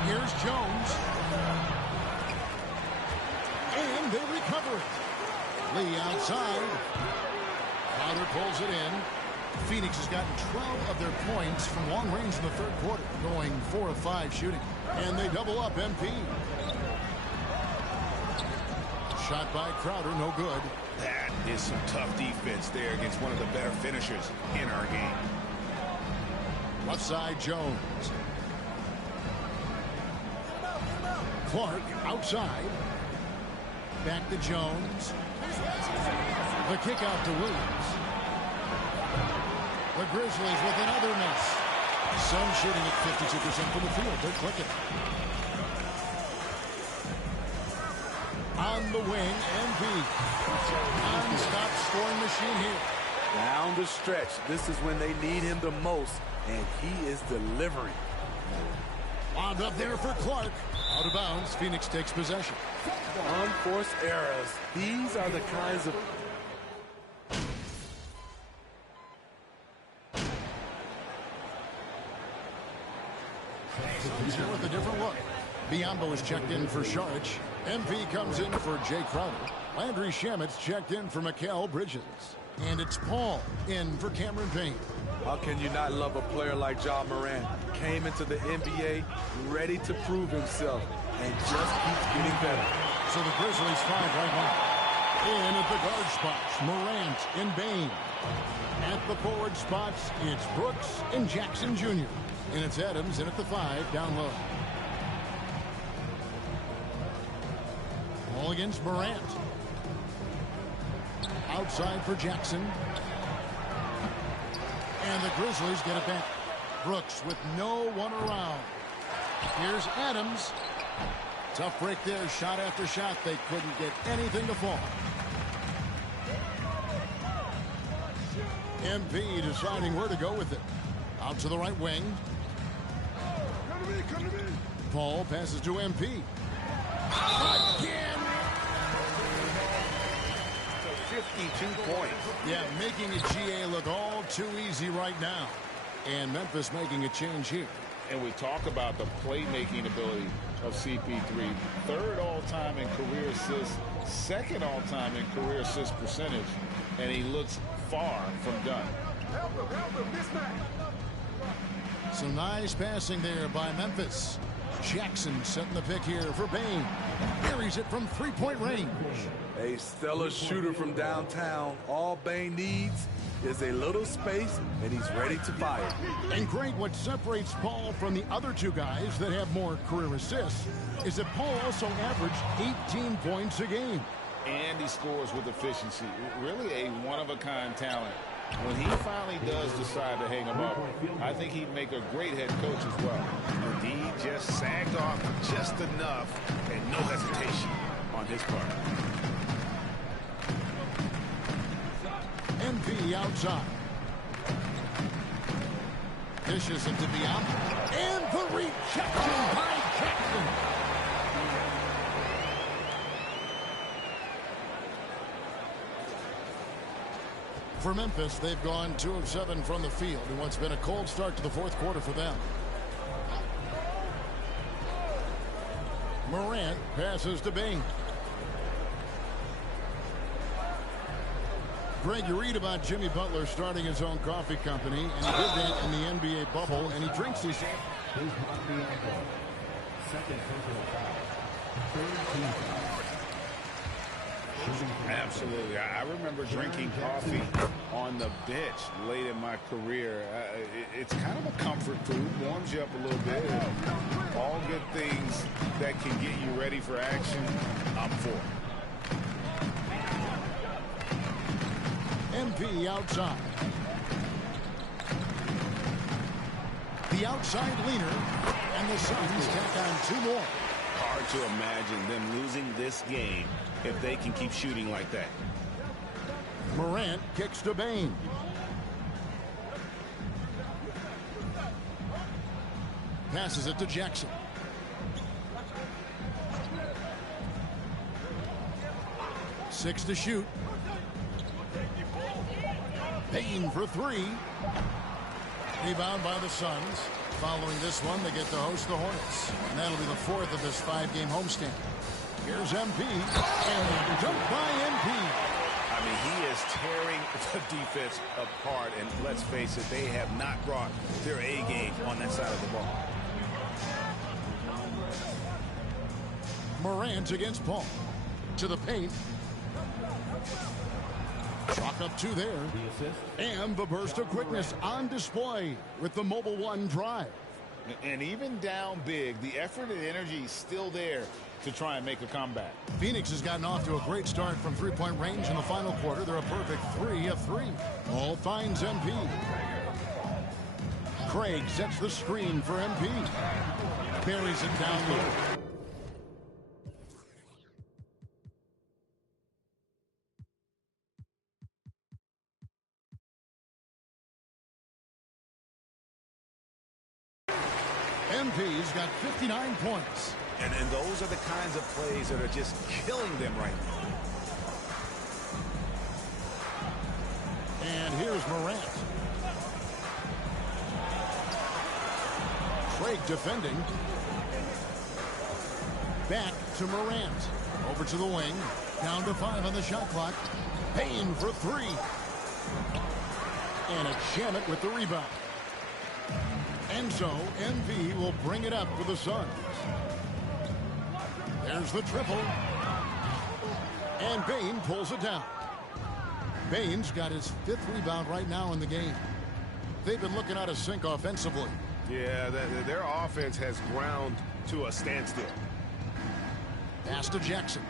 Here's Jones. And they recover it. Lee outside. Crowder pulls it in. Phoenix has gotten 12 of their points from long range in the 3rd quarter, going 4 of 5 shooting. And they double up MP. Shot by Crowder, no good. That is some tough defense there against one of the better finishers in our game. Left side, Jones. Clark outside. Back to Jones. The kick out to Williams. Grizzlies with another miss. Suns shooting at 52% from the field. They're clicking. On the wing, MV. Non-stop scoring machine here. Down the stretch. This is when they need him the most, and he is delivering. Lobbed up there for Clark. Out of bounds. Phoenix takes possession. Unforced errors. These are the kinds of... He's here with a different look. Biombo is checked in for Saric. MP comes in for Jay Crowder. Landry Shamit's checked in for Mikal Bridges. And it's Paul in for Cameron Payne. How can you not love a player like Ja Morant? Came into the NBA ready to prove himself and just keeps getting better. So the Grizzlies find right now. In at the guard spots, Morant and Bain. At the forward spots, it's Brooks and Jackson Jr. And it's Adams in at the 5 down low. All against Morant. Outside for Jackson. And the Grizzlies get it back. Brooks with no one around. Here's Adams. Tough break there. Shot after shot. They couldn't get anything to fall. MP deciding where to go with it. Out to the right wing. Come to me. Paul passes to MP. Again. 52 points. Yeah, making a GA look all too easy right now. And Memphis making a change here. And we talk about the playmaking ability of CP3. Third all-time in career assists, second all-time in career assist percentage, and he looks far from done. Help him, mismatch. Some nice passing there by Memphis. Jackson setting the pick here for Bain. Buries it from three-point range. A stellar shooter from downtown. All Bain needs is a little space, and he's ready to fire. And Greg, what separates Paul from the other two guys that have more career assists is that Paul also averaged 18 points a game. And he scores with efficiency. Really a one-of-a-kind talent. When he finally does decide to hang him up, I think he'd make a great head coach as well. And he just sagged off just enough and no hesitation on his part. MP outside. Dishes it to Biombo. And the rejection by Jackson. For Memphis, they've gone 2 of 7 from the field in what's been a cold start to the fourth quarter for them. Morant passes to Bing. Greg, you read about Jimmy Butler starting his own coffee company, and he did that in the NBA bubble, and he drinks these. Second personal foul. Absolutely. I remember drinking coffee on the bench late in my career. It's kind of a comfort food, warms you up a little bit. All good things that can get you ready for action, I'm for. MP outside. The outside leaner, and the Suns tack on 2 more. Hard to imagine them losing this game if they can keep shooting like that. Morant kicks to Bain. Passes it to Jackson. Six to shoot. Bain for 3. Rebound by the Suns. Following this one, they get to host the Hornets. And that'll be the 4th of this 5-game homestand. Here's MP. And dunked by MP. I mean, he is tearing the defense apart. And let's face it, they have not brought their A game on that side of the ball. Morant against Paul. To the paint. Chalk up 2 there. And the burst of quickness on display with the Mobile One drive. And even down big, the effort and energy is still there to try and make a comeback. Phoenix has gotten off to a great start from three-point range in the final quarter. They're a perfect 3 of 3. All finds MP. Craig sets the screen for MP. Buries it down low. MP's got 59 points. And those are the kinds of plays that are just killing them right now. And here's Morant. Craig defending. Back to Morant. Over to the wing. Down to 5 on the shot clock. Payne for 3. And a Shamit with the rebound. And so MV will bring it up for the Suns. There's the triple. And Payne pulls it down. Payne's got his 5th rebound right now in the game. They've been looking out of sync offensively. Yeah, their offense has ground to a standstill. Pass to Jackson.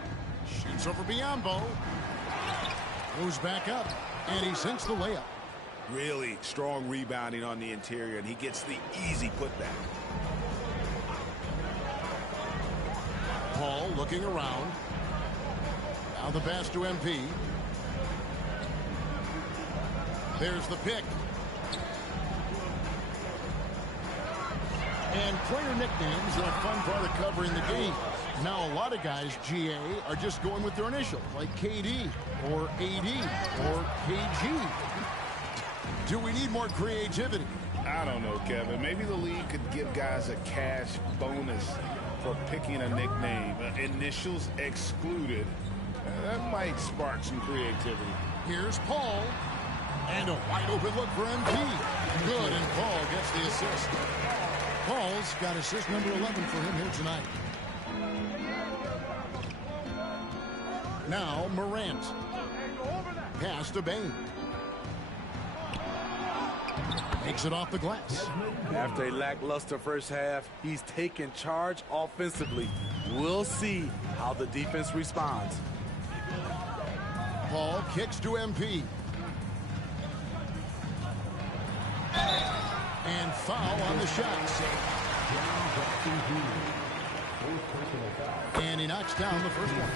Shoots over Biyombo. Goes back up. And he sinks the layup. Really strong rebounding on the interior, and he gets the easy putback. Paul looking around. Now the pass to MP. There's the pick. And player nicknames are a fun part of covering the game. Now a lot of guys, GA, are just going with their initials, like KD or AD or KG. Do we need more creativity? I don't know, Kevin. Maybe the league could give guys a cash bonus for picking a nickname. Initials excluded. That might spark some creativity. Here's Paul. And a wide open look for MP. Good, and Paul gets the assist. Paul's got assist number 11 for him here tonight. Now Morant. Pass to Payne. Makes it off the glass. After a lackluster first half, he's taken charge offensively. We'll see how the defense responds. Paul kicks to MP. And foul on the shot. And he knocks down the first one.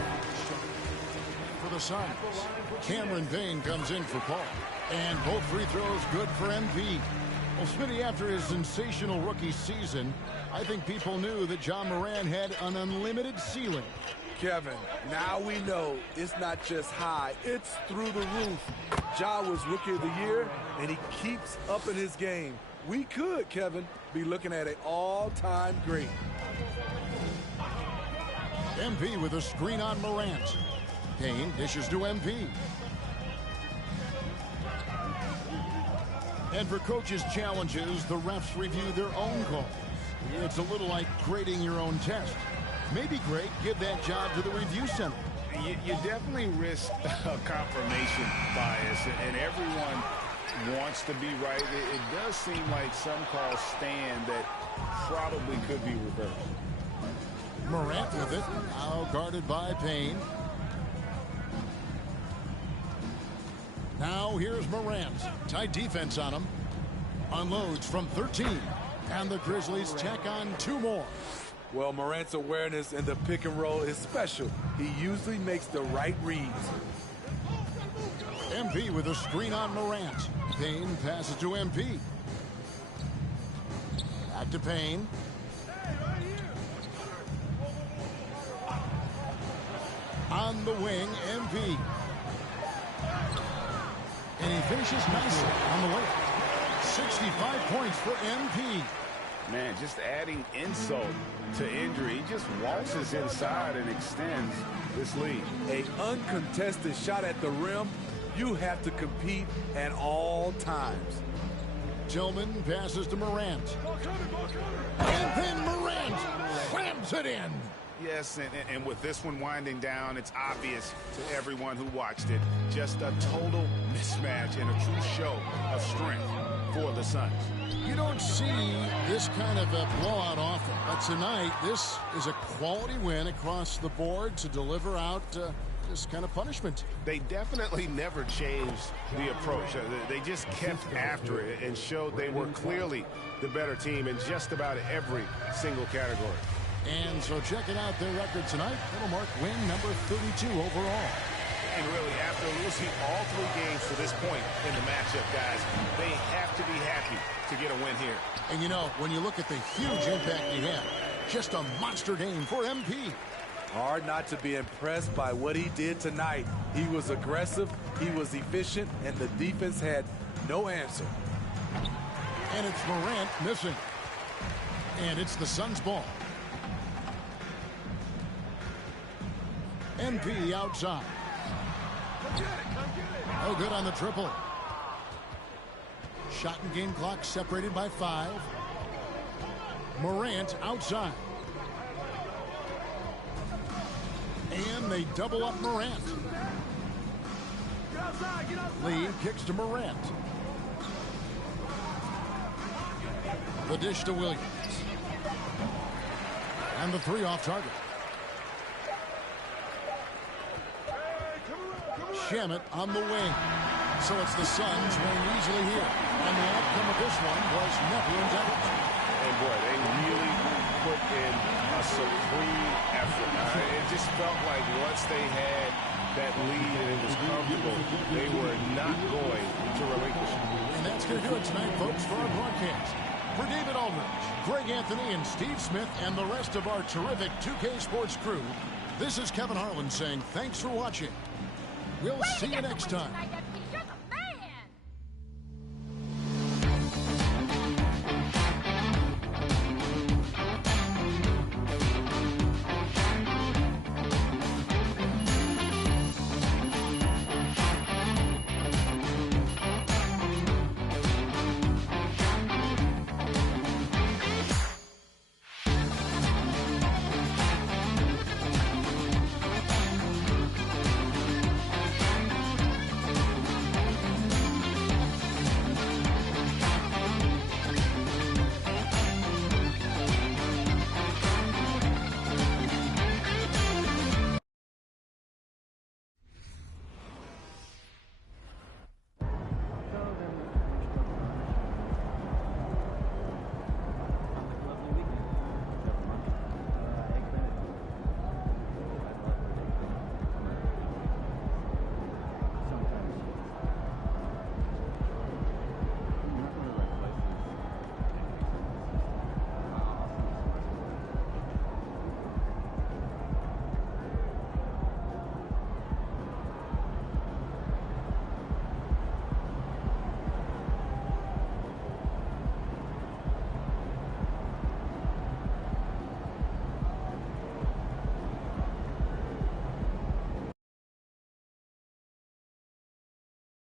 For the Suns, Cameron Payne comes in for Paul. And both free throws good for MP. Well, Smitty, after his sensational rookie season, I think people knew that John Moran had an unlimited ceiling. Kevin, now we know it's not just high, it's through the roof. Ja was Rookie of the Year, and he keeps up in his game. We could, Kevin, be looking at an all-time great. MP with a screen on Morant. Payne dishes to MP. And for coaches' challenges, the refs review their own calls. It's a little like grading your own test. Maybe great, give that job to the review center. You definitely risk a confirmation bias, and everyone wants to be right. It does seem like some calls stand that probably could be reversed. Morant with it, now guarded by Payne. Now here's Morant. Tight defense on him. Unloads from 13. And the Grizzlies tack on 2 more. Well, Morant's awareness in the pick and roll is special. He usually makes the right reads. MP with a screen on Morant. Payne passes to MP. Back to Payne. On the wing, MP. And he finishes nicely on the way. 65 points for MP. Man, just adding insult to injury. He just waltzes inside and extends this lead. An uncontested shot at the rim, you have to compete at all times. Tillman passes to Morant. And then Morant slams it in. Yes, and with this one winding down, it's obvious to everyone who watched it. Just a total mismatch and a true show of strength for the Suns. You don't see this kind of a blowout often, but tonight this is a quality win across the board to deliver out this kind of punishment. They definitely never changed the approach. They just kept after it and showed they were clearly the better team in just about every single category. And so checking out their record tonight, it'll mark win number 32 overall. And really, after losing all 3 games to this point in the matchup, guys, they have to be happy to get a win here. And you know, when you look at the huge impact he had, just a monster game for MP. Hard not to be impressed by what he did tonight. He was aggressive, he was efficient, and the defense had no answer. And it's Morant missing. And it's the Suns' ball. MP outside. No good on the triple. Shot and game clock separated by 5. Morant outside. And they double up Morant. Lee kicks to Morant. The dish to Williams. And the 3 off target. Shamet on the wing. So it's the Suns winning easily here. And the outcome of this one was never in doubt. And boy, they really put in a supreme effort. It just felt like once they had that lead and it was comfortable, they were not going to relinquish it. And that's going to do it tonight, folks, for our broadcast. For David Aldridge, Greg Anthony, and Steve Smith, and the rest of our terrific 2K Sports crew, this is Kevin Harlan saying thanks for watching. We'll see you next time.